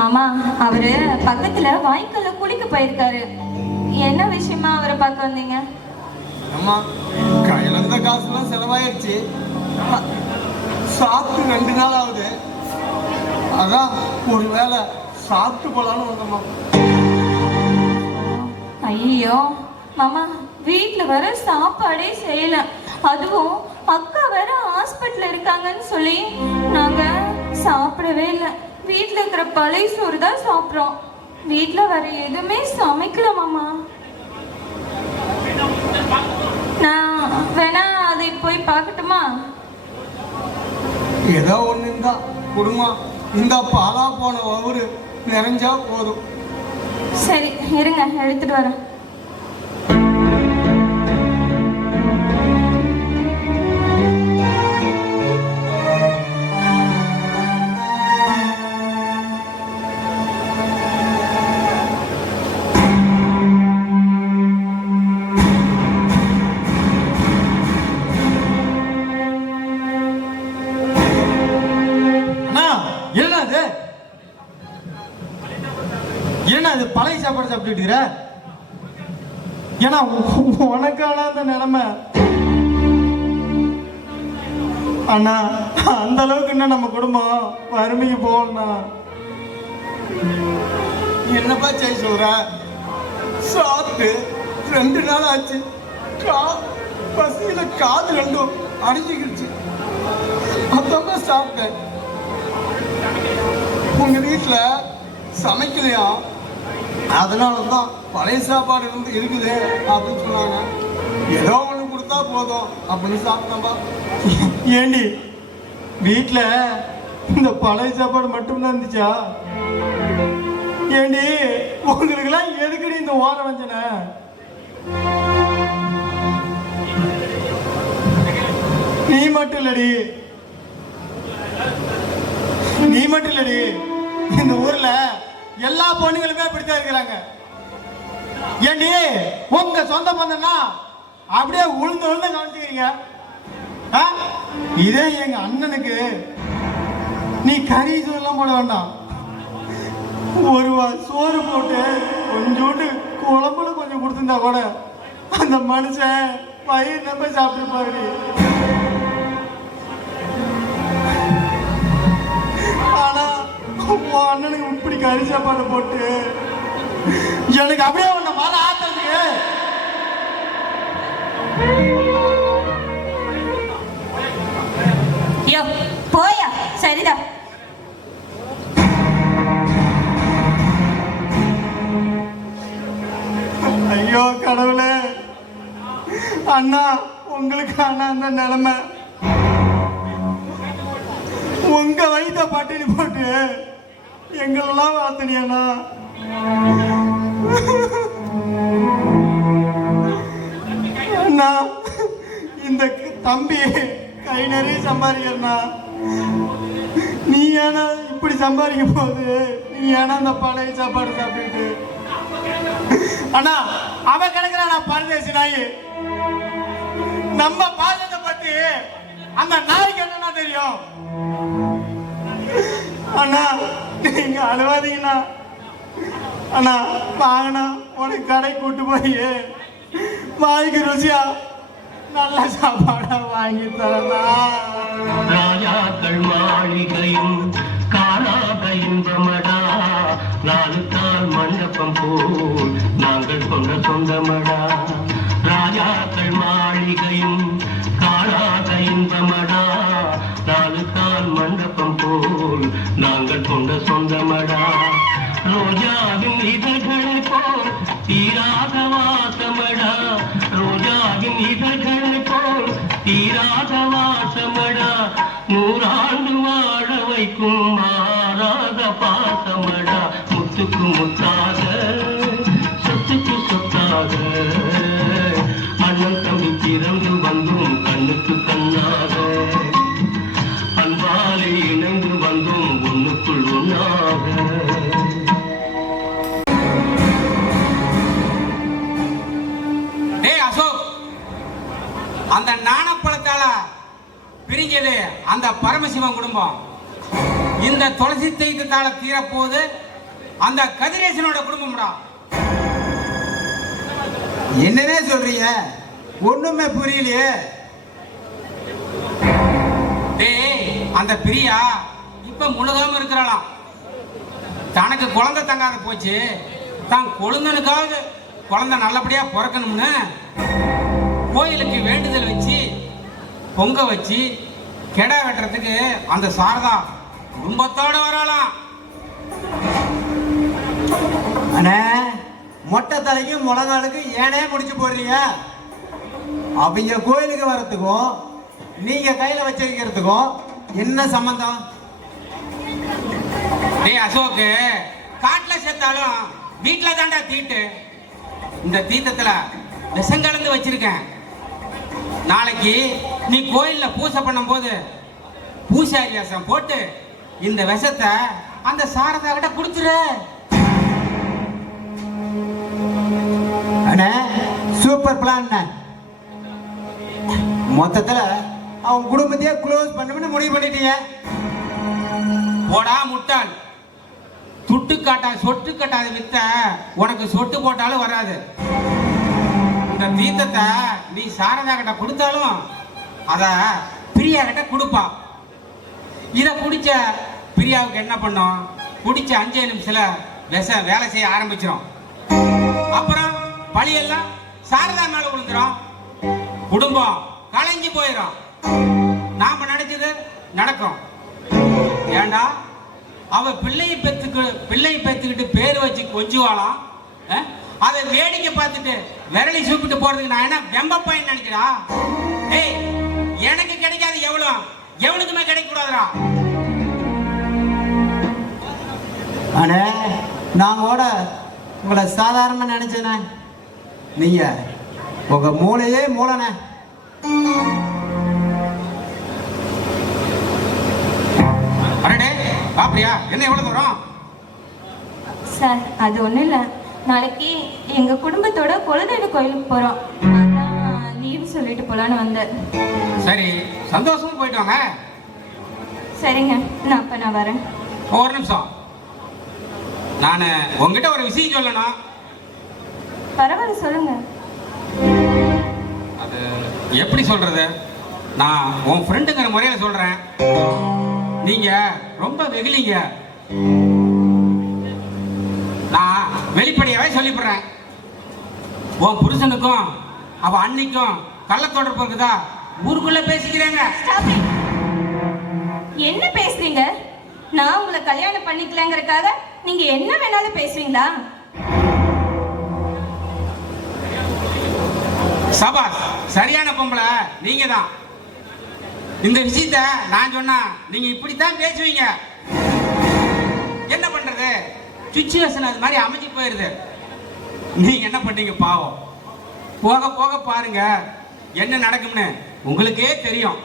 மாமா அவரு பக்கத்துல வாய்க்கால்ல குளிக்க போயிருக்காரு. என்ன விஷயமா அவரை பார்க்க வந்தீங்க? அம்மா, கையில் இருந்த காசுலாம் செலவாயிருச்சு. சாப்பிட்டு 2 நாள் ஆகுது. அதான் ஒரு வேளை சாப்பிட்டு போலான்னு வந்தம்மா. ஐயோ மாமா, வீட்டுல வர சாப்பாடே செய்யல. அதுவும் அக்கா வேற ஹாஸ்பிட்டல் இருக்காங்கன்னு சொல்லி நாங்க சாப்பிடவே இல்லை. வீட்டுல இருக்கிற பழைய சோறு தான் சாப்பிட்றோம். வீட்டுல வேற எதுவுமே சமைக்கல மாமா. நான் வேணா அதை போய் பார்க்கட்டுமா? ஏதோ ஒன்று தான் குடும்பம். இந்த பாலா போன ஒவ்வொரு நிறைஞ்சா போதும். சரி இருங்க, எடுத்துட்டு வரேன். என்ன அது பழைய சாப்பாடு சாப்பிட்டு இருக்கிற? ஏன்னா உனக்கான அந்த நிலைமை அண்ணா. அந்த அளவுக்கு என்ன நம்ம குடும்பம் வறுமைக்கு போகணும்னா என்னப்பா செய்ய சொல்ற? சாப்பிட்டு 2 நாள் ஆச்சு. பசியில காது 2 அடிச்சுக்கிடுச்சு. அதான் சாப்பிட்டேன். உங்க வீட்டுல சமைக்கலையா? அதனாலதான் பழைய சாப்பாடு இருக்குது அப்படின்னு சொன்னாங்க. ஏதோ ஒண்ணு கொடுத்தா போதும் அப்படின்னு சாப்பிட்டோம்பா. ஏண்டி வீட்டுல இந்த பழைய சாப்பாடு மட்டும்தான் இருந்துச்சா? ஏண்டி உங்களுக்கு எல்லாம் எதுக்குடி இந்த ஓர வஞ்சனை? நீ மட்டும் இல்லடி, இந்த ஊர்ல எல்லா பொண்ணுங்களுமே இப்படித்தான் இருக்கிறாங்க. ஏண்டி உங்க சொந்த பந்தம்னா அப்படியே உளுந்து கவனிச்சுக்கிறீங்க. இதே எங்க அண்ணனுக்கு நீ கறி எல்லாம் போட வேண்டாம், ஒரு சோறு போட்டு கொஞ்சோண்டு குழம்புல கொஞ்சம் கொடுத்துருந்தா கூட அந்த மனுஷன் பயிர் நம்ம சாப்பிட்டுருப்பாரு. ஆனா உன் அண்ணனுக்கு இப்படி கறி சாப்பாடு போட்டு எனக்கு அப்படியே உன்னை மாத ஆத்துறதுக்கு. யோ போயா, சரிதா. ஐயோ கடவுளே, அண்ணா உங்களுக்கு அண்ணா அந்த நிலைமை உங்க வயிற்ற பட்டினி போட்டு எங்களெல்லாம் வளர்த்தனியாண்ணா. அண்ணா இந்த தம்பி கை நிறைய சம்பாதிக்கிறண்ணா. நீ ஏன்னா இப்படி சம்பாதிக்கும் போது நீ ஏன்னா அந்த பழைய சாப்பாடு சாப்பிட்டுட்டு? அண்ணா அவன் கிடக்குறான் பரதேசி நாய். நம்ம பாசத்தை பத்தி அந்த நாய்க்கு என்னன்னா தெரியும்? அண்ணா நீங்க அழுவாதீங்கண்ணா. அண்ணா வாங்கண்ணா, உனக்கு கடை கூட்டு போய் வாய்க்கு ருசியா நல்ல சாப்பாடா வாங்கி தரண்ணா. ராஜாக்கள் மாளிகையும் காணாத இன்பமடா, நாலு கால் மண்டபம் போல் நாங்கள் கொண்ட சொந்தமடா ராஜாக்கள் மாளிகையும் காணாத இன்பமடா நாலு கால் மண்டபம் போல் நாங்கள் கொண்ட சொந்தமடா ரோஜாவின் இதழ்களை போல் தீராத வாசமடா ரோஜாவின் இதழ்களை போல் தீராத வாசமடா நூறாண்டு வாழ வைக்கும் மாறாத பாசமடா முத்துக்கு முத்தாக சொத்துக்கு சொத்தாக அண்ணன் தம்பி பிறந்து வந்தும் கண்ணுக்கு கண்ணாக அன்பாலே இணைந்து வந்தும் ஒண்ணுக்குள் ஒண்ணாக. அந்த நாணப்பழத்தால பிரிஞ்சது அந்த பரமசிவன் குடும்பம். இந்த துளசி தைத்தத்தால தீரப்போது அந்த கதிரேசனோட குடும்பம்டா. என்னன்னே சொல்றீங்க? ஒண்ணுமே புரியலையே. டேய், அந்த பிரியா இப்ப முழுகாம இருக்கிறாளாம். தனக்கு குழந்தை தங்காத போச்சு, தான் கொழுந்தனுக்காவது குழந்தை நல்லபடியா பிறக்கணும்னு கோயிலுக்கு வேண்டுதல் வச்சு பொங்க வச்சு கெடா வெட்டுறதுக்கு அந்த சாரதா குடும்பத்தோட வராளாம். அண்ணே, மொட்டை தலைக்கு முழங்காலுக்கு ஏனே முடிச்சு போடுறீங்க? அவங்க கோயிலுக்கு வர்றதுக்கும் நீங்க கையில வச்சிருக்கிறதுக்கும் என்ன சம்பந்தம்? டேய் அசோக்கு, காட்டுல செத்தாலும் வீட்டுல தாண்டா தீட்டு. இந்த தீர்த்தத்துல விஷம் கலந்து வச்சிருக்கேன். நாளைக்கு நீ கோயில்ல பூசை பண்ணும் போது பூசாரி வேஷம் போட்டு இந்த விஷத்தை அந்த சாரதா கிட்ட குடுத்துரு. அண்ணே, சூப்பர் பிளான். மொத்தத்துல அவங்க குடும்பத்தையே க்ளோஸ் பண்ணணும்னு முடிவு பண்ணிட்டீங்க. போடா முட்டாள், துட்டு காட்டா சொட்டு கட்டாத வித்த உனக்கு சொட்டு போட்டாலும் வராது. இந்த தீர்த்தத்தை நீ சாரதா கிட்ட கொடுத்தாலும் அத பிரியா கிட்ட கொடுப்பா. இத குடிச்ச பிரியாவுக்கு என்ன பண்ணும்? குடிச்ச 5 நிமிஷத்துல விஷம் வேலை செய்ய ஆரம்பிச்சிடும். அப்புறம் பழியெல்லாம் சாரதா மேல விழுந்துரும். குடும்பம் கலைஞ்சு போயிடும். நாம நினைச்சது நடக்கும். ஏண்டா, அவ பிள்ளையை பெத்துக்கிட்டு பேர் வச்சு கொஞ்சுவாளாம். அதை வேடிக்கை பார்த்துட்டு விரலி சூப்பிட்டு போறதுக்கு நான் என்ன வெம்பப்பாயின்னு நினைக்கிறா? ஏய், எனக்கு கிடைக்காது எவனுக்குமே கிடைக்க கூடாதுடா. அண்ணே, நான் கூட உங்களை சாதாரணமா நினைச்சேனே. நீங்க உங்க மூளையே மூலனே. அரடே பாப்பியா, என்ன எவ்வளவு தூரம்? சார், அது ஒண்ணும் இல்ல. நாளைக்கு எங்க குடும்பத்தோட குலதெய்வ கோயிலுக்கு போறோம். அதான் லீவ் சொல்லிட்டு போலான்னு வந்தேன். சரி, சந்தோஷமா போயிட்டு வாங்க. சரிங்க, நான் வரேன். ஒரு நிமிஷம், நான் உங்ககிட்ட ஒரு விஷயம் சொல்லணும். பரவாயில்ல, சொல்லுங்க. அது எப்படி சொல்றது? நான் உன் ஃப்ரெண்டுங்கிற முறையில சொல்றேன். நீங்க ரொம்ப வெகுலிங்க. நான் வெளிப்படையாவே சொல்லிவிடுறேன். உன் புருஷனுக்கும் அவ அன்னைக்கும் கள்ள தொடர்பு இருக்குதா? ஊருக்குள்ள பேசிக்கிறேங்க. என்ன பேசுறீங்க? நான் உங்களை கல்யாணம் பண்ணிக்கலங்கிறதுக்காக நீங்க என்ன வேணாலும் பேசுவீங்களா? சபாஸ், சரியான பொம்பளை நீங்க தான். இந்த விஷயத்த நான் சொன்னா நீங்க இப்படித்தான் பேசுவீங்க. என்ன பண்றது, சுச்சுவேஷன் அது மாதிரி அமைஞ்சு போயிருது. நீங்க என்ன பண்ணீங்க பாவம். போக போக பாருங்க என்ன நடக்கும்னு உங்களுக்கே தெரியும்.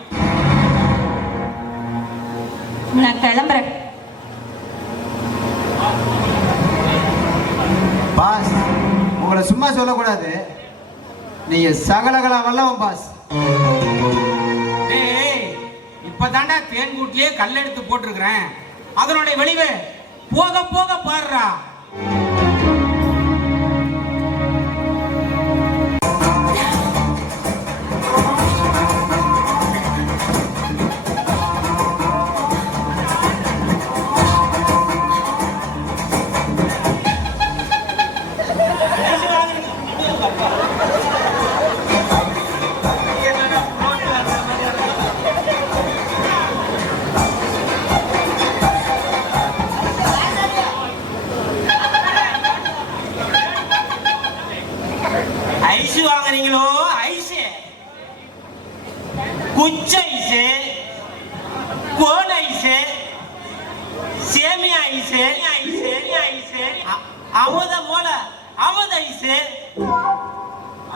நான் கிளம்புறேன். பாஸ், உங்களை சும்மா சொல்லக்கூடாது. நீங்க சகலகலா வல்லவன் பாஸ். இப்பதாண்டா தேன்கூட்டிலே கல் எடுத்து போட்டிருக்கிறேன். அதனுடைய விளைவு போக போக பாடுறா. ஐஸ் வாங்குறீங்களோ ஐஸ், குச்சி ஐஸ், கோன் ஐஸ், சேமியா ஐஸ், அமுத போல அமுத ஐஸ்,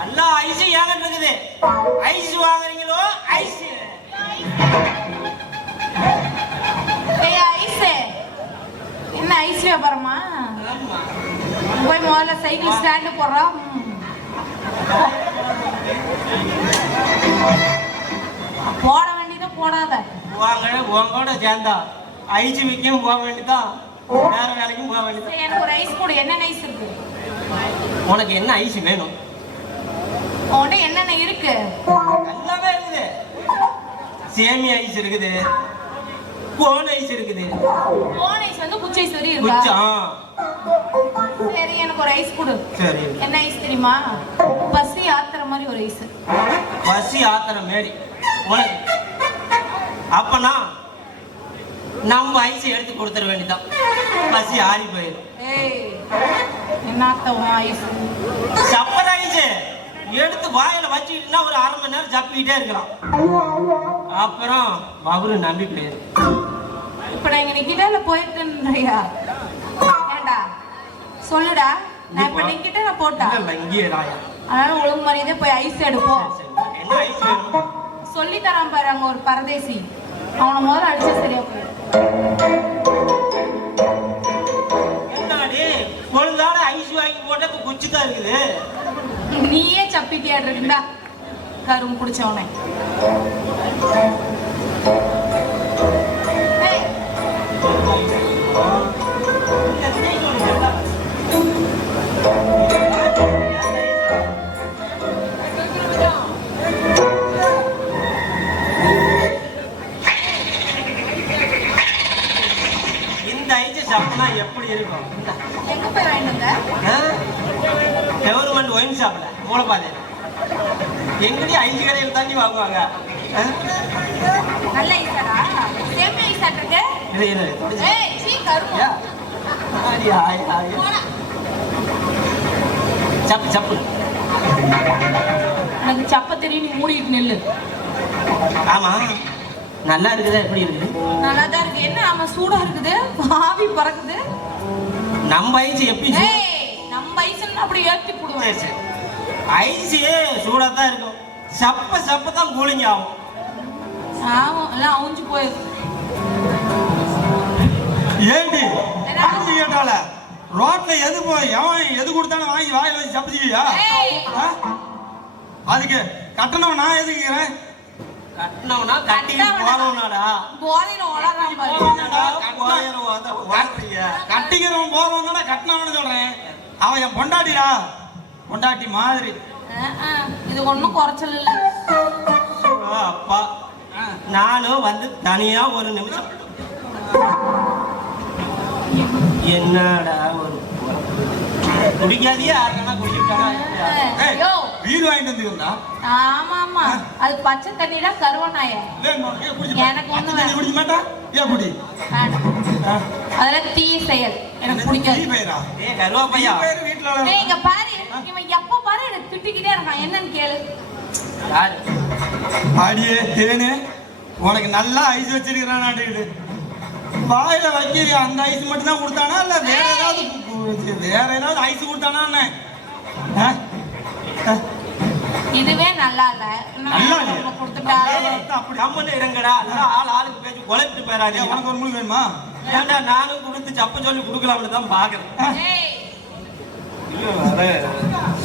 எல்லா ஐஸும் ஏங்கிட்டு இருக்குது. ஐஸ் வாங்குறீங்களோ ஐஸ். ஐஸ் என்ன ஐஸ் வியாபாரமா? போய் முதல்ல சைக்கிள் ஸ்டாண்டு போடுறோம். போட வேண்டியதை போடாத. உங்களோட சேர்ந்தா ஐஸ் விற்கும் போக வேண்டியதான், வேற வேலைக்கும் போக வேண்டியதான். எனக்கு ஒரு ஐஸ் கொடு. என்னென்ன ஐஸ் இருக்கு? உனக்கு என்ன ஐஸ் வேணும்? உன்கிட்ட என்னென்ன இருக்கு? எல்லாமே இருக்குது. சேமியா ஐஸ் இருக்குது, கோன் ஐஸ் இருக்குது. கோன் ஐஸ் வந்து குச்சி ஐஸ் வரை குச்சா? இருக்கா? சரி, எனக்கு ஒரு ஐஸ் கொடு. சரி. என்ன ஐஸ் தெரியுமா? பசி ஆத்துற மாதிரி ஒரு ஐஸ். பசி ஆத்துற மாரி உனக்கு? அப்பனா நம்ம ஐஸ் எடுத்து கொடுத்துட வேண்டியதான், பசி ஆறி போயிடும். ஏய், என்னத்த உன் ஐஸ்? சப்பர் ஐஸ் எடுத்து வாயில வச்சுக்கிட்டுனா ஒரு 1/2 மணி நேரம் சப்பிக்கிட்டே இருக்கலாம், அப்புறம் அவரு நம்பி போயிரு. இப்ப நான் இங்க நிக்கிட்ட போயிட்டுன்றியா? ஏண்டா சொல்லுடா. நான் இப்ப நிக்கிட்ட நான் போட்டா இல்ல இங்கே ராயா. அதனால ஒழுங்கு மரியாதை போய் ஐஸ் எடுப்போம். என்ன ஐஸ் வேணும்? சொல்லி தரான் பாரு அங்க ஒரு பரதேசி, அவனை முதல்ல அடிச்சா சரியா போயிடும். என்னடி பொழுதான ஐஸ் வாங்கி போட்ட இப்ப குச்சி தான் இருக்குது. நீயே சப்பிட்டியாடு இருக்குண்டா கரும் குடிச்சவனே. இந்த ஐஸ் சாப்பிட்டா எப்படி இருக்கும்? எங்க போய் வாங்கிட்டு கவர்மெண்ட் ஒயின் ஷாப்ல மூலப்பாதை எங்கடி ஐஸ் கடையில் தாண்டி வாங்குவாங்க. நல்ல ஐஸாடா? சேமியா ஐஸ் ஆட்டிருக்கு. ஏய் சீ கருமம். சப்பு சப்பு. எனக்கு சப்ப தெரியும், நீ மூடிட்டு நில்லு. ஆமா நல்லா இருக்குதா? எப்படி இருக்குது? நல்லா தான் இருக்கு. என்ன ஆமா சூடா இருக்குது, ஆவி பறக்குது. நம்ம ஐஸ் எப்படி? ஏய் நம்ம ஐஸ்ன்னு அப்படி ஏத்தி போடுவோம். ஐஸ் சூடா தான் இருக்கும், சப்ப சப்ப தான் கூலிங் ஆகும். ஆமா எல்லாம் அவுஞ்சு போயிருக்கு. ஏண்டி அஞ்சு கேட்டால ரோட்ல எது போய் எவன் எது கொடுத்தாலும் வாங்கி வாயில வச்சு சப்பிச்சுக்கியா? அதுக்கு கட்டணம் நான் எதுக்குறேன்? கட்டினவனா கட்டிட்டு போறவனாடா. போதையில வளர்றான் பாரு. கட்டிக்கிறவன் போறவன் தானே கட்டினவனு சொல்றேன். அவன் என் பொண்டாட்டிடா, பொண்டாட்டி மாதிரி. இது ஒண்ணும் குறைச்சல் இல்ல. அப்பா நானும் வந்து தனியா ஒரு நிமிஷம். என்னடா ஒரு குடிக்காதியா? வீடு வாங்கிட்டு வந்துருந்தா? ஆமா ஆமா, அது பச்சை தண்ணிடா கருவனாய. எனக்கு ஒண்ணு குடிக்க மாட்டா? ஏன் குடி? அதெல்லாம் தீய செயல், எனக்கு பிடிக்காது. கருவாப்பையா இங்க பாரு, இவன் எப்ப பாரு எனக்கு திட்டிக்கிட்டே இருக்கான். என்னன்னு கேளு. அடியே தேனு, உனக்கு நல்லா ஐஸ் வச்சிருக்கிறான். வாயில வைக்கிறிய அந்த ஐஸ் மட்டும் தான் கொடுத்தானா இல்ல வேற ஏதாவது ஐஸ் கொடுத்தானா? இதுவே நல்லா இல்ல. இருங்கடா, ஆள் ஆளுக்கு பேச்சு குழப்பிட்டு போயிடாதே. உனக்கு ஒரு முள் வேணுமா? ஏன்டா நானும் கொடுத்து சப்ப சொல்லி கொடுக்கலாம்னு தான் பாக்குறேன்.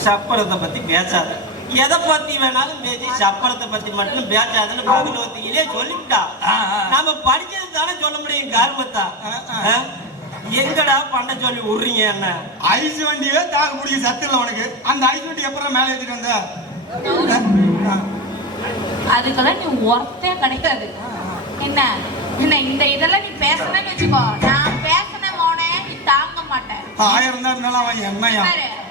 சப்பரத்தை பத்தி பேசாத, எதை பத்தி வேணாலும் பேசி சப்பரத்தை பத்தி மட்டும் பேசாதுன்னு பகவத்திலே சொல்லிவிட்டா. நாம படிச்சது தானே சொல்ல முடியும். கர்மத்தா எங்கடா பண்ண சொல்லி விடுறீங்க? என்ன ஐஸ் வண்டியே தாக்கு பிடிக்க சத்து இல்லை உனக்கு. அந்த ஐஸ் வண்டி எப்பறம் மேலே ஏற்றிட்டு வந்த? அதுக்கெல்லாம் நீ ஒர்த்தே கிடைக்காது. என்ன என்ன இந்த இதெல்லாம் நீ பேசணும்னு வச்சுக்கோ, நான் பேசின மோனே நீ தாங்க மாட்டேன். 1000 தான் இருந்தாலும் அவன் என்னையா?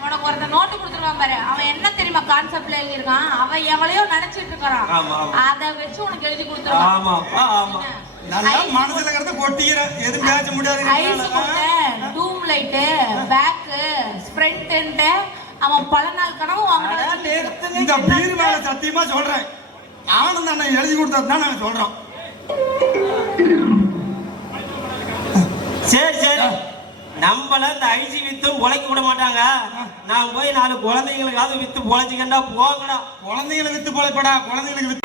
உனக்கு ஒருத்த நோட்டு கொடுத்துருவான் பாரு, அவன் என்ன தெரியுமா கான்செப்ட்ல எழுதியிருக்கான்? அவன் எவளையோ நினைச்சிட்டு இருக்கான், அதை வச்சு உனக்கு எழுதி கொடுத்துருவான். மனசுல இருக்கிறத கொட்டிக்கிற, எதுவும் பேச முடியாது. ஐஸ் கொடுத்தேன், டூம் லைட்டு, பேக்கு, ஸ்ப்ரிண்ட், அவன் பல நாள் கனவு அவன் இந்த பீர் மேல சத்தியமா சொல்றேன், ஆனந்த் அண்ணன் எழுதி கொடுத்ததுதான் நாங்க சொல்றோம். சரி சரி, நம்மள இந்த ஐசி வித்தும் பொழைக்க விட மாட்டாங்க. நான் போய் 4 குழந்தைங்களுக்காவது வித்து பொழைச்சிக்கண்டா போங்கடா. குழந்தைகளை வித்து பொழைப்படா, குழந்தைகளுக்கு வித்து.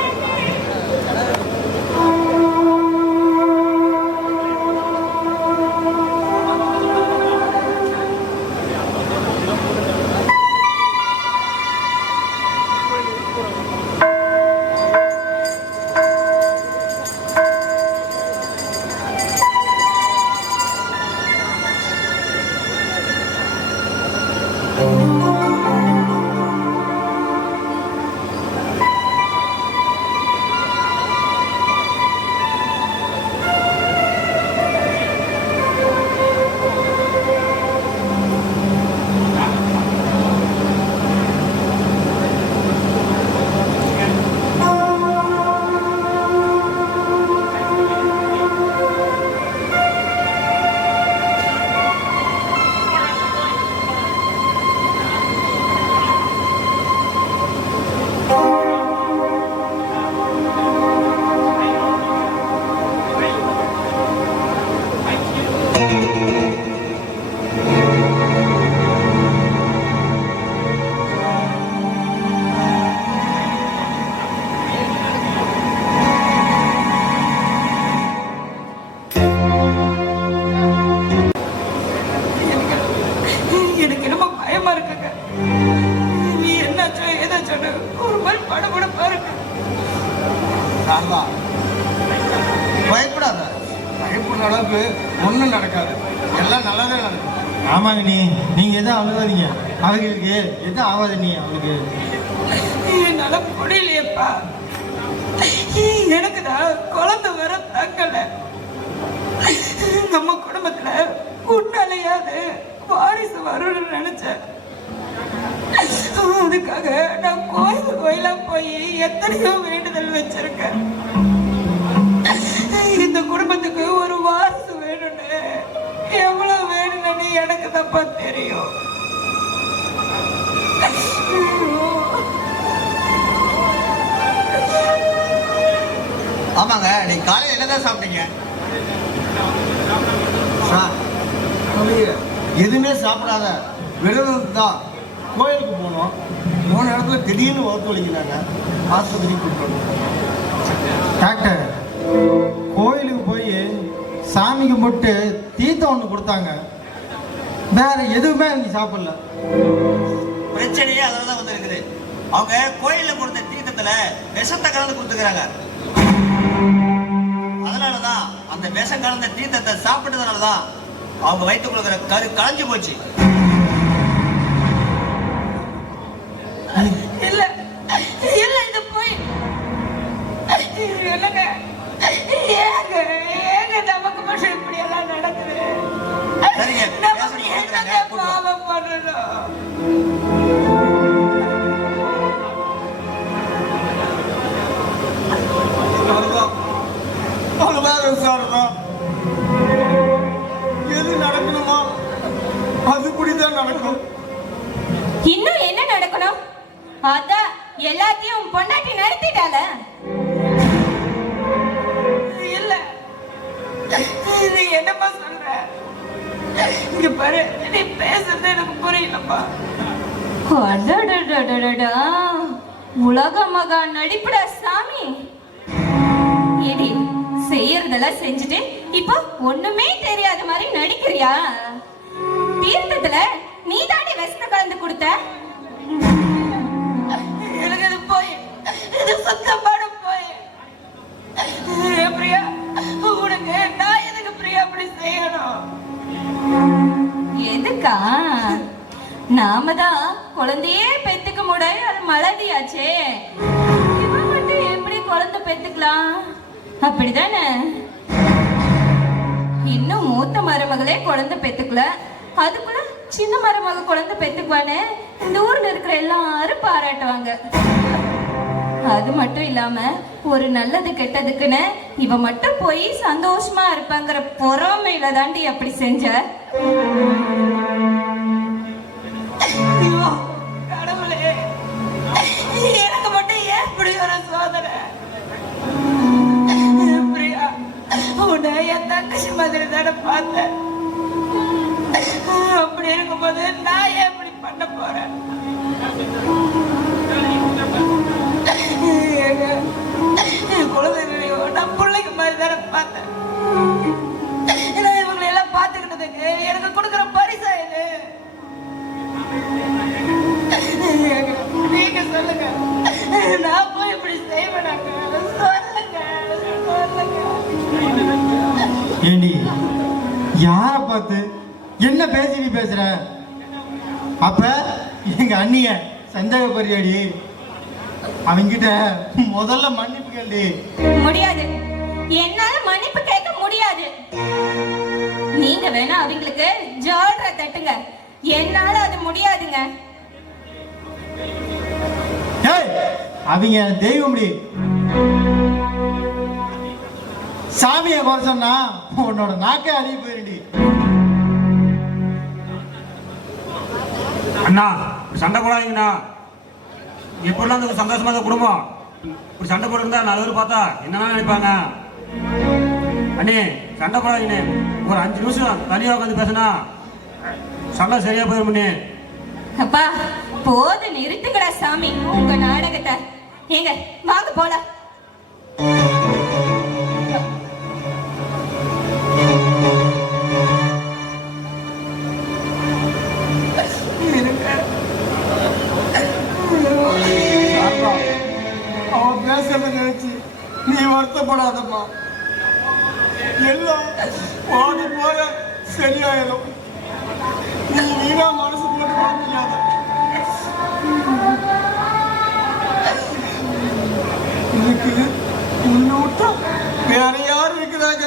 எனக்கு என்னமோ பயமா இருக்குங்க. நீ என்னாச்சோ ஏதாச்சோன்னு ஒரு மாதிரி படபடப்பா இருக்கு. சாரதா, பயப்படாத. பயப்படுற அளவுக்கு ஒண்ணும் நடக்காது, எல்லாம் நல்லதே நடக்கும். ஆமாங்க நீங்க எதுவும் அழுகாதீங்க, அவங்களுக்கு எதுவும் ஆகாது. அவளுக்கு என்னால முடியலையப்பா. எனக்கு தான் குழந்தை வர தங்கல. நம்ம குடும்பத்துல உன்னாலையாவது வாரிசு வரும்னு நினைச்சேன். அதுக்காக நான் கோயிலா போய் எத்தனையோ வேண்டுதல் வச்சிருக்கேன். இந்த குடும்பத்துக்கு ஒரு வாரிசு வேணும்னு எவ்வளவு வேணும்னு எனக்கு தப்பா தெரியும். ஆமாங்க, நீங்க காலையில் என்னதான் சாப்பிட்டீங்க? எதுவுமே சாப்பிடாத விரதம் தான். கோயிலுக்கு போனோம், போன இடத்துல திடீர்னு வகுத்து வலிக்கிறாங்க, ஆஸ்பத்திரிக்கு கூப்பிட்டு. டாக்டர், கோயிலுக்கு போய் சாமி கும்பிட்டு தீர்த்தம் ஒன்று கொடுத்தாங்க, வேற எதுவுமே அவங்க சாப்பிடல. பிரச்சனையே அதில் தான் வந்து இருக்குது. அவங்க கோயிலில் கொடுத்த தீர்த்தத்துல விஷத்தை கலந்து கொடுத்துக்கிறாங்க. அதனாலதான் அந்த விஷம் கலந்த தீர்த்தத்தை சாப்பிட்டதுனாலதான் அவங்க வயிற்று கொடுக்குற கரு களைஞ்சு போச்சு. இல்ல இல்ல, இது போய் என்னங்க, ஏங்க ஏங்க நமக்கு மட்டும் இப்படி எல்லாம் நடக்குது? நம்ம என்னங்க பாவம் பண்ணணும்? எது நடக்கணுமா அதுபடிதான் நடக்கும். இன்னும் என்ன நடக்கணும்? அதான் எல்லாத்தையும் பொண்டாட்டி நடத்திட்டால. இல்ல, இது என்னப்பா சொல்ற? இங்க பாரு, நீ பேசுறது எனக்கு புரியலப்பா. அடடடடடடா, உலக மகா நடிப்புடா சாமி. ஏடி, செய்யறதெல்லாம் செஞ்சுட்டு இப்போ ஒண்ணுமே தெரியாத மாதிரி நடிக்கிறியா? தீர்த்தத்துல நீ தாண்டி விஷத்தை கலந்து கொடுத்த. எனக்கு இது போய், இது சுத்தமான போய். பிரியா, உனக்கு நான் எதுக்கு பிரியா அப்படி செய்யணும்? எதுக்கா? நாம தான் குழந்தையே பெத்துக்க முடியாது, அது மலதியாச்சே. இவன் மட்டும் எப்படி குழந்தை பெத்துக்கலாம்? அப்படிதானே? இன்னும் மூத்த மருமகளே குழந்தை பெத்துக்கல, அதுக்குள்ள சின்ன மருமக குழந்தை பெத்துக்குவானே இந்த ஊர்ல இருக்கிற எல்லாரும் பாராட்டுவாங்க. அது மட்டும் இல்லாம ஒரு நல்லது கெட்டதுக்குன்னு இவ மட்டும் போய் சந்தோஷமா இருப்பாங்கிற பொறாமையில தாண்டி அப்படி செஞ்ச. கடவுளே, மாதிரி தானே பார்த்தேன். அப்படி இருக்கும்போது நான் ஏன் இப்படி பண்ண போறேன்? குழந்தைகளையோ நான் பிள்ளைக்கு மாதிரி தானே பார்த்தேன். இவங்களை எல்லாம் பார்த்துக்கிட்டதுக்கு எனக்கு கொடுக்குற பரிசா இது? நீங்க சொல்லுங்க, நான் போய் இப்படி செய்வேனாங்க? சொல்லுங்க சொல்லுங்க. ஏண்டி யார பார்த்து என்ன பேசி நீ பேசுற? அப்ப எங்க அண்ணிய சந்தேகப்படுறியாடி? அவங்கிட்ட முதல்ல மன்னிப்பு கேள்வி. முடியாது, என்னால மன்னிப்பு கேட்க முடியாது. நீங்க வேணா அவங்களுக்கு ஜால்ற தட்டுங்க, என்னால அது முடியாதுங்க. அவங்க தெய்வம்டி. சாமியை குறை சொன்னா உன்னோட நாக்கே அழிவு போயிருடி. அண்ணா சண்டை போடாதீங்கண்ணா. எப்படிலாம் அந்த சந்தோஷமா இருந்த குடும்பம் இப்படி சண்டை போட்டுருந்தா 4 பேர் பார்த்தா என்னன்னா நினைப்பாங்க. அண்ணே சண்டை போடாதீங்கண்ணே. ஒரு 5 நிமிஷம் தனியாக உட்காந்து பேசினா சண்டை சரியா போயிருமுண்ணே. அப்பா போது நிறுத்துக்கடா சாமி உங்க நாடகத்தை. ஏங்க வாங்க போலாம். அவன் பேசுறத நினைச்சு நீ வருத்தப்படாதம்மா. எல்லாம் ஓடி போய சரியாயிடும். நீ வீணா மனசு போட்டு குழம்பிக்காத. இதுக்கு உன்னை விட்டா வேற யாரும் இருக்கிறாங்க?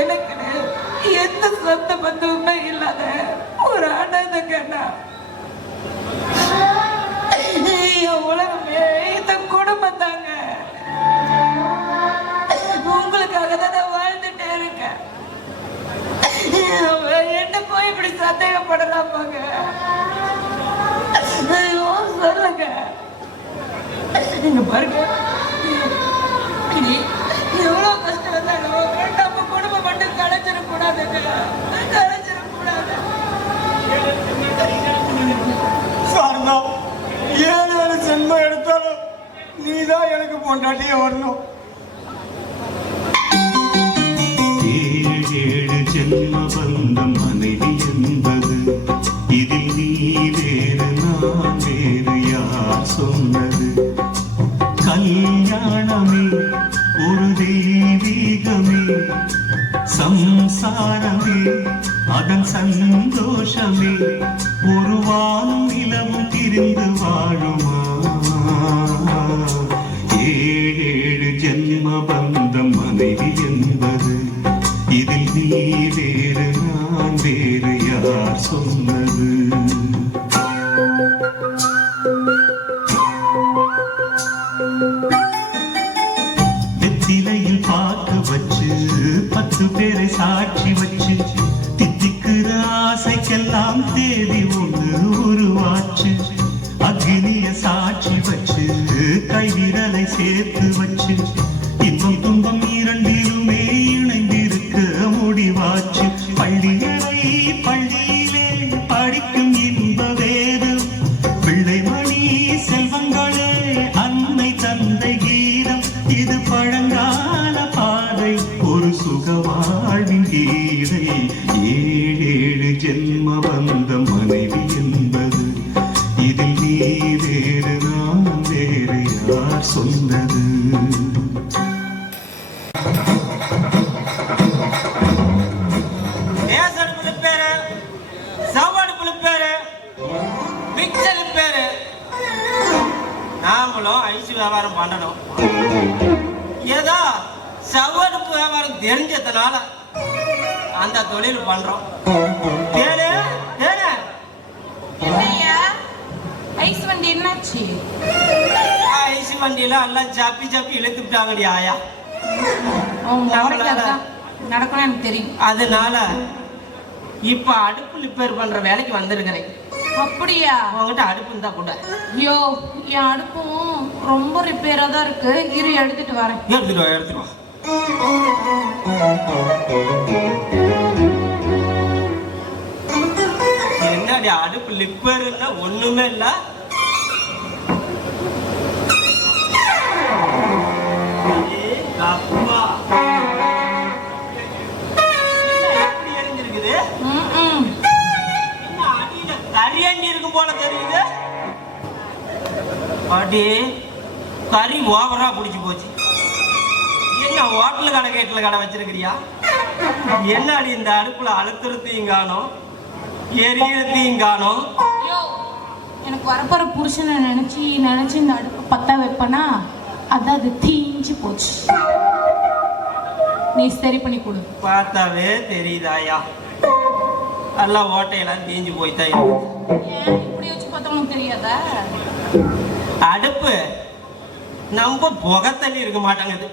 எனக்கு எந்த சொந்த பந்தமுமே இல்லாத ஒரு அனாதைங்கண்ணா. என் உலகமே இந்த குடும்பம் தாங்க. உங்களுக்காக தான் நான் வாழ்ந்துட்டே இருக்கேன். என்ன போய் இப்படி சந்தேகப்படலாமாங்க? சொல்லுங்க. நீங்க பாருங்க, எவ்வளவு கஷ்டம் வந்தாலும் நம்ம குடும்பம் மட்டும் கலைச்சிடக்கூடாதுங்க. கலைச்சிடக்கூடாது. சாரதா, 7 ஜென்மம் எடுத்தாலும் நீதான் எனக்கு பொண்டாட்டியே வரணும். 7 ஜென்ம பந்தம் மனைவி என்பது இதில் நீ வேறு நான் வேறு யார் சொன்னது? கல்யாணமே ஒரு தெய்வீகமே, சம்சாரமே அதன் சந்தோஷமே, ஒரு வானும் நிலவும் திரிந்து வாழுமா? 7 ஜென்ம பந்தம் மனைவி என்பது இதில் நீ வேறு நான் வேறு யார் சொன்னது? வெத்திலையில் பார்த்து வச்சு 10 பேரை சாட்சி வச்சு தித்திக்கிற ஆசைக்கெல்லாம் தேதி ஒன்று உருவாச்சு. அக்னிய சாட்சி வச்சு கைவிரலை சேர்த்து வச்சு இன்பம் துன்பம் இரண்டிலுமே இணைந்திருக்க முடிவாச்சு. பள்ளிகளை பள்ளியிலே படிக்கும் இன்ப வேதம், பிள்ளைமணி செல்வங்களே அன்னை தந்தை கீதம், இது பழங்கால பாதை ஒரு சுக வாழ்வின் கீதை. 7 ஜென்ம பந்தம் மனைவி என்பது இதில் நீ வேறு நான் வேறு யார் சொன்னது? பேசடுப்புல பேரு, சாப்பாடுப்புல பேரு, மிக்சரு பேரு. நாமளும் ஐஸ் வியாபாரம் பண்ணணும். ஏதோ சவடுப்பு வியாபாரம் தெரிஞ்சதுனால அந்த தொழில் பண்றோம். தேனு தேனு என்னையா ஐஸ் வண்டி என்னாச்சு? ஐஸ் வண்டியில எல்லாம் சப்பி சப்பி இழுத்துட்டாங்கடி ஆயா. நடக்கணும் எனக்கு தெரியும். அதனால இப்ப அடுப்பு ரிப்பேர் பண்ற வேலைக்கு வந்திருக்கிறேன். அப்படியா? உங்ககிட்ட அடுப்பு இருந்தா கூட. ஐயோ, என் அடுப்பும் ரொம்ப ரிப்பேரா தான் இருக்கு. இரு எடுத்துட்டு வரேன். எடுத்துட்டு வா, எடுத்துட்டு வா. என்னடி அடுப்பு லிப்பர்னா ஒண்ணுமே இல்ல. அப்பா எப்படி எரிஞ்சிருக்குது? என்ன அடியில கரியண்டி இருக்கும் போல தெரியுது. பாட்டி, கறி ஓவரா பிடிச்சு போச்சு. என்ன ஹோட்டல் கடை கேட்டில் கடை வச்சிருக்கிறியா? என்னடி இந்த அடுப்புல அழுத்துறதையும் காணும், எரியறதையும் காணும். எனக்கு வரப்போற புருஷனை நினைச்சு இந்த அடுப்பு பத்த வைப்பனா, அதான் அது தீஞ்சு போச்சு. நீ சரி பண்ணி கொடு. பார்த்தாவே தெரியுதாயா, எல்லாம் ஓட்டையெல்லாம் தீஞ்சு போய்தான். இப்படி வச்சு பார்த்தா உனக்கு தெரியாதா? அடுப்பு நம்ம புகை தள்ளி இருக்க மாட்டாங்குது.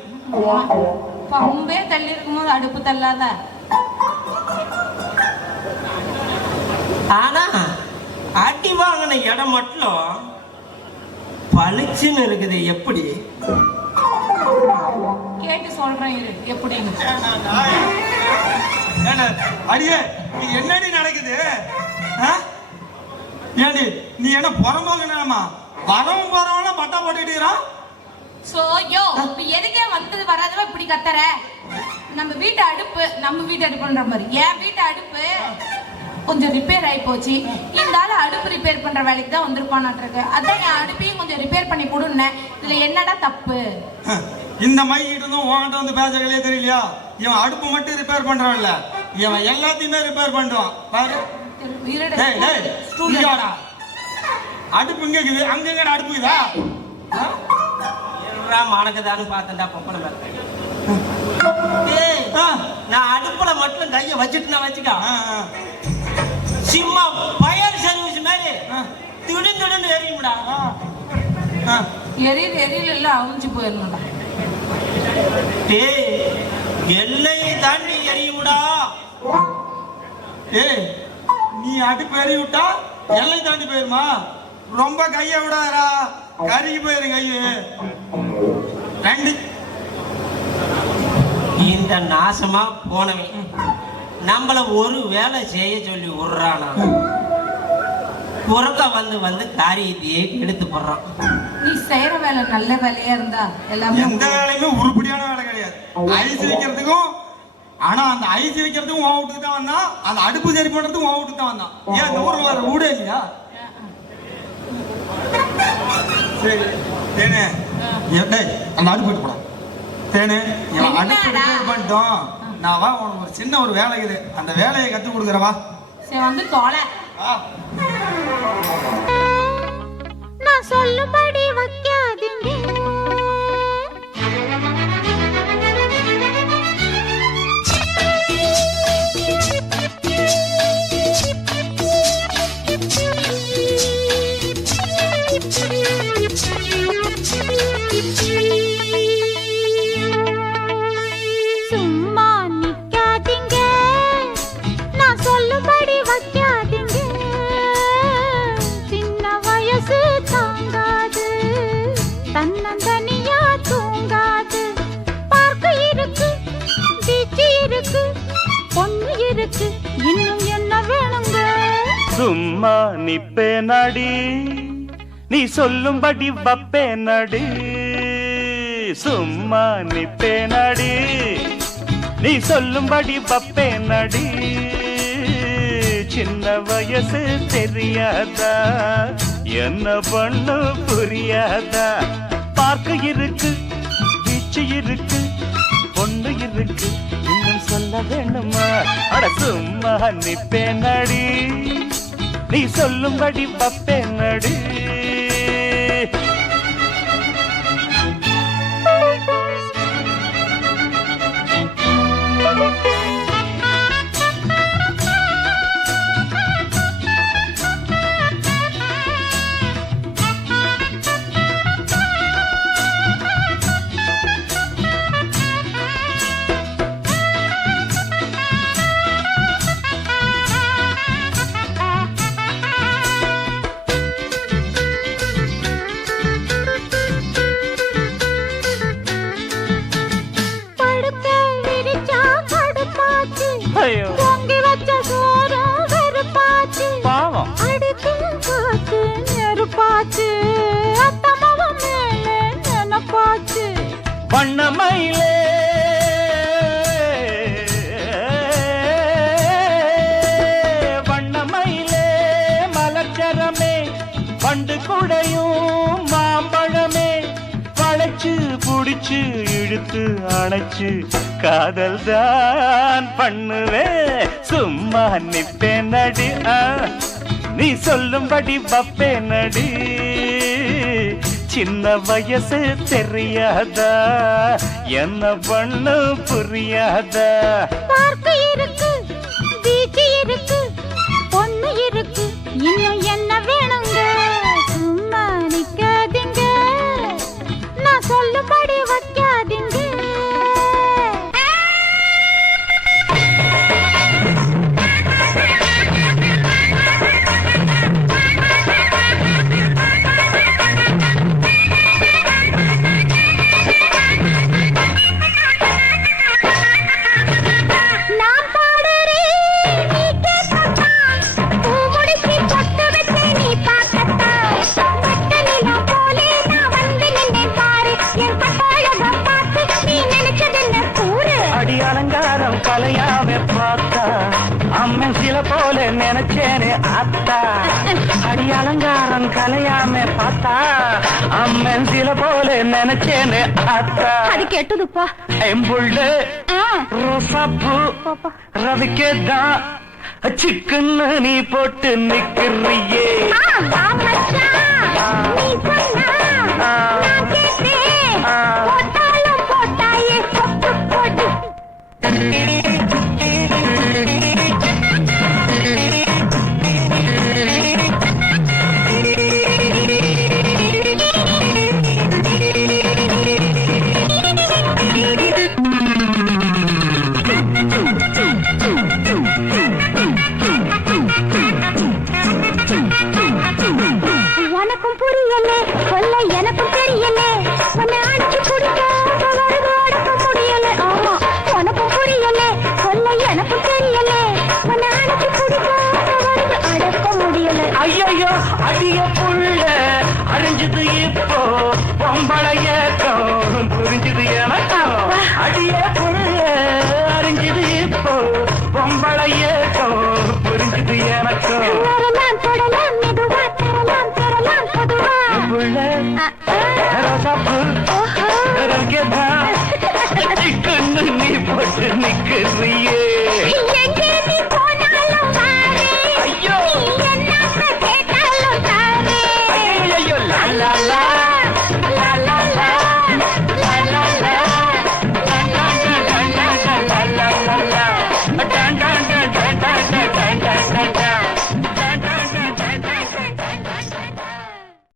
பம்பே தள்ளி இருக்கும்போது அடுப்பு தள்ளாத. ஆனா அடி வாங்கின இடம் மட்டும் பளிச்சுன்னு இருக்குது. எப்படி கேட்டு சொல்றேன் இரு, எப்படின்னு. அடியே, நீ என்னடி நடக்குது? ஏண்டி நீ என்ன புறம்போகணுமா? வரவும் போறவன பட்டா போட்டுக்கிறான். சோ யோ, இப்ப எதுக்கே வந்தது வராதவ இப்படி கத்துற? நம்ம வீட்டு அடுப்புன்ற மாதிரி என் வீட்டு அடுப்பு கொஞ்சம் ரிப்பேர் ஆகி போச்சு. இந்த ஆள் அடுப்பு ரிப்பேர் பண்ற வேலைக்கு தான் வந்திருப்பான்ட்டு. அதான் என் அடுப்பையும் கொஞ்சம் ரிப்பேர் பண்ணி கொடுன்னேன். இதுல என்னடா தப்பு? இந்த மைக்கிட்ட இருந்தும் உன்கிட்ட வந்து பேசகளே தெரியலையா? இவன் அடுப்பு மட்டும் ரிப்பேர் பண்றான் இல்ல, இவன் எல்லாத்தையுமே ரிப்பேர் பண்ணுவான். பாரு, அடுப்பு இங்க இருக்குது, அங்க எங்கடா அடுப்பு இதா? மானக்கதான்னு பார்த்தேன்டா பொம்பளை மேல. நான் அடுப்புல மட்டும் கைய வச்சுட்டு நான் வச்சுக்கா சிம்மா ஃபயர் சர்வீஸ் மாதிரி திடுன்னு எரியும்டா. எரியல எல்லாம் அவிஞ்சு போயிருந்தா. எல்லையை தாண்டி எரியும்டா. நீ அடுப்பு எறி விட்டா எல்லை தாண்டி போயிருமா? ரொம்ப கைய விடாதா, கருகி போயிரு கையு. இந்த நாசமா போனவன் நம்மள ஒரு வேலை செய்ய சொல்லி விடுறானா, புறக்க வந்து காரியத்தையே எடுத்து போடுறான். நீ செய்யற வேலை நல்ல வேலையா இருந்தா எல்லாமே. எந்த வேலையுமே உருப்படியான வேலை கிடையாது. ஐஸ் வைக்கிறதுக்கும், ஆனா அந்த ஐஸ் வைக்கிறதுக்கும் உன் வீட்டுக்கு தான் வந்தான், அந்த அடுப்பு சரி பண்றதுக்கும் உன் வீட்டுக்கு தான் வந்தான். ஏன் இந்த ஊர்ல வேற வீடே இல்லையா? சரி தேனே, அந்த அடுப்பு போயிட்டு போடா. தேனே, அடுப்பு ரிப்பேர் பண்ணிட்டோம். நான் வா, உனக்கு ஒரு சின்ன ஒரு வேலை இருக்குது, அந்த வேலையை கற்றுக் கொடுக்குறவா. சரி வந்து தோலை. நான் சொல்லும்படி வைக்காதீங்க. சும்மா நிக்காதீங்க, நான் சொல்லும்படி வைக்காதீங்க. சின்ன வயசு தாங்காது, தன்னந்தனியா தூங்காது. பார்க்க இருக்கு, பீச்சு இருக்கு, பொண்ணு இருக்கு, இன்னும் என்ன வேணுங்க? சும்மா நிப்பே நடி, நீ சொல்லும்படி வப்பே நடி. சும்மா நிப்பே நடி, நீ சொல்லும்படி வப்பே நடி. சின்ன வயசு தெரியாதா, என்ன பண்ணு புரியாதா? பார்க்க இருக்கு, பீச்சு இருக்கு, பொண்ணு இருக்கு, இன்னும் சொல்ல வேணுமா? அட சும்மா நிப்பே நடி, நீ சொல்லும்படி வப்பே நடி. வண்ணமயிலே வண்ணமயிலே மலர்ச்சரமே பண்டு குடையும் மாம்பழமே வளைச்சு புடிச்சு இழுத்து அணைச்சு காதல் தான் பண்ணுவேன் சும்மா நிப்பேன் நடி நீ சொல்லும்படி பப்பே நடி சின்ன வயசு தெரியாதா என்ன பண்ண புரியாதா பார்க்கு இருக்கு பீச் இருக்கு பொண்ணு இருக்கு இன்னும் என்ன வேணுங்க சும்மா நிக்காதீங்க நான் சொல்லும்படி வைக்காதீங்க அலங்காரம் கலையாம பார்த்தா அம்மன் சில போல நினைச்சேனே ஆத்தா அடி அலங்காரம் கலையாம பார்த்தா அம்மன் சில போல நினைச்சேனே ஆத்தா அது கெட்டதுப்பா எம்புள்ள ரோசாப்பூ ரவிக்கேதான் சிக்கன்னு நீ போட்டு நிக்கிறியே உனக்கும் புரியல சொல்ல எனக்கும் தெரியல உன்னை அடிச்சு குடிக்க முடியல ஆமா உனக்கும் புரியல சொல்ல எனக்கும் தெரியல உன்னை அடிச்சு குடிக்க அடக்க முடியல ஐயோ அடிய புள்ள அறிஞ்சது இப்போ பொம்பளைய புரிஞ்சது எனக்கும் அடிய புள்ள அறிஞ்சது இப்போ பொம்பளைய புரிஞ்சது எனக்கும் வரலாம் தொடலாம் மெதுவா தரலாம் தரலாம் பொதுவா புள்ள ரோசாப்பூ ரவிக்கேதான் சிக்கன்னு நீ போட்டு நிக்கிறியே எங்கே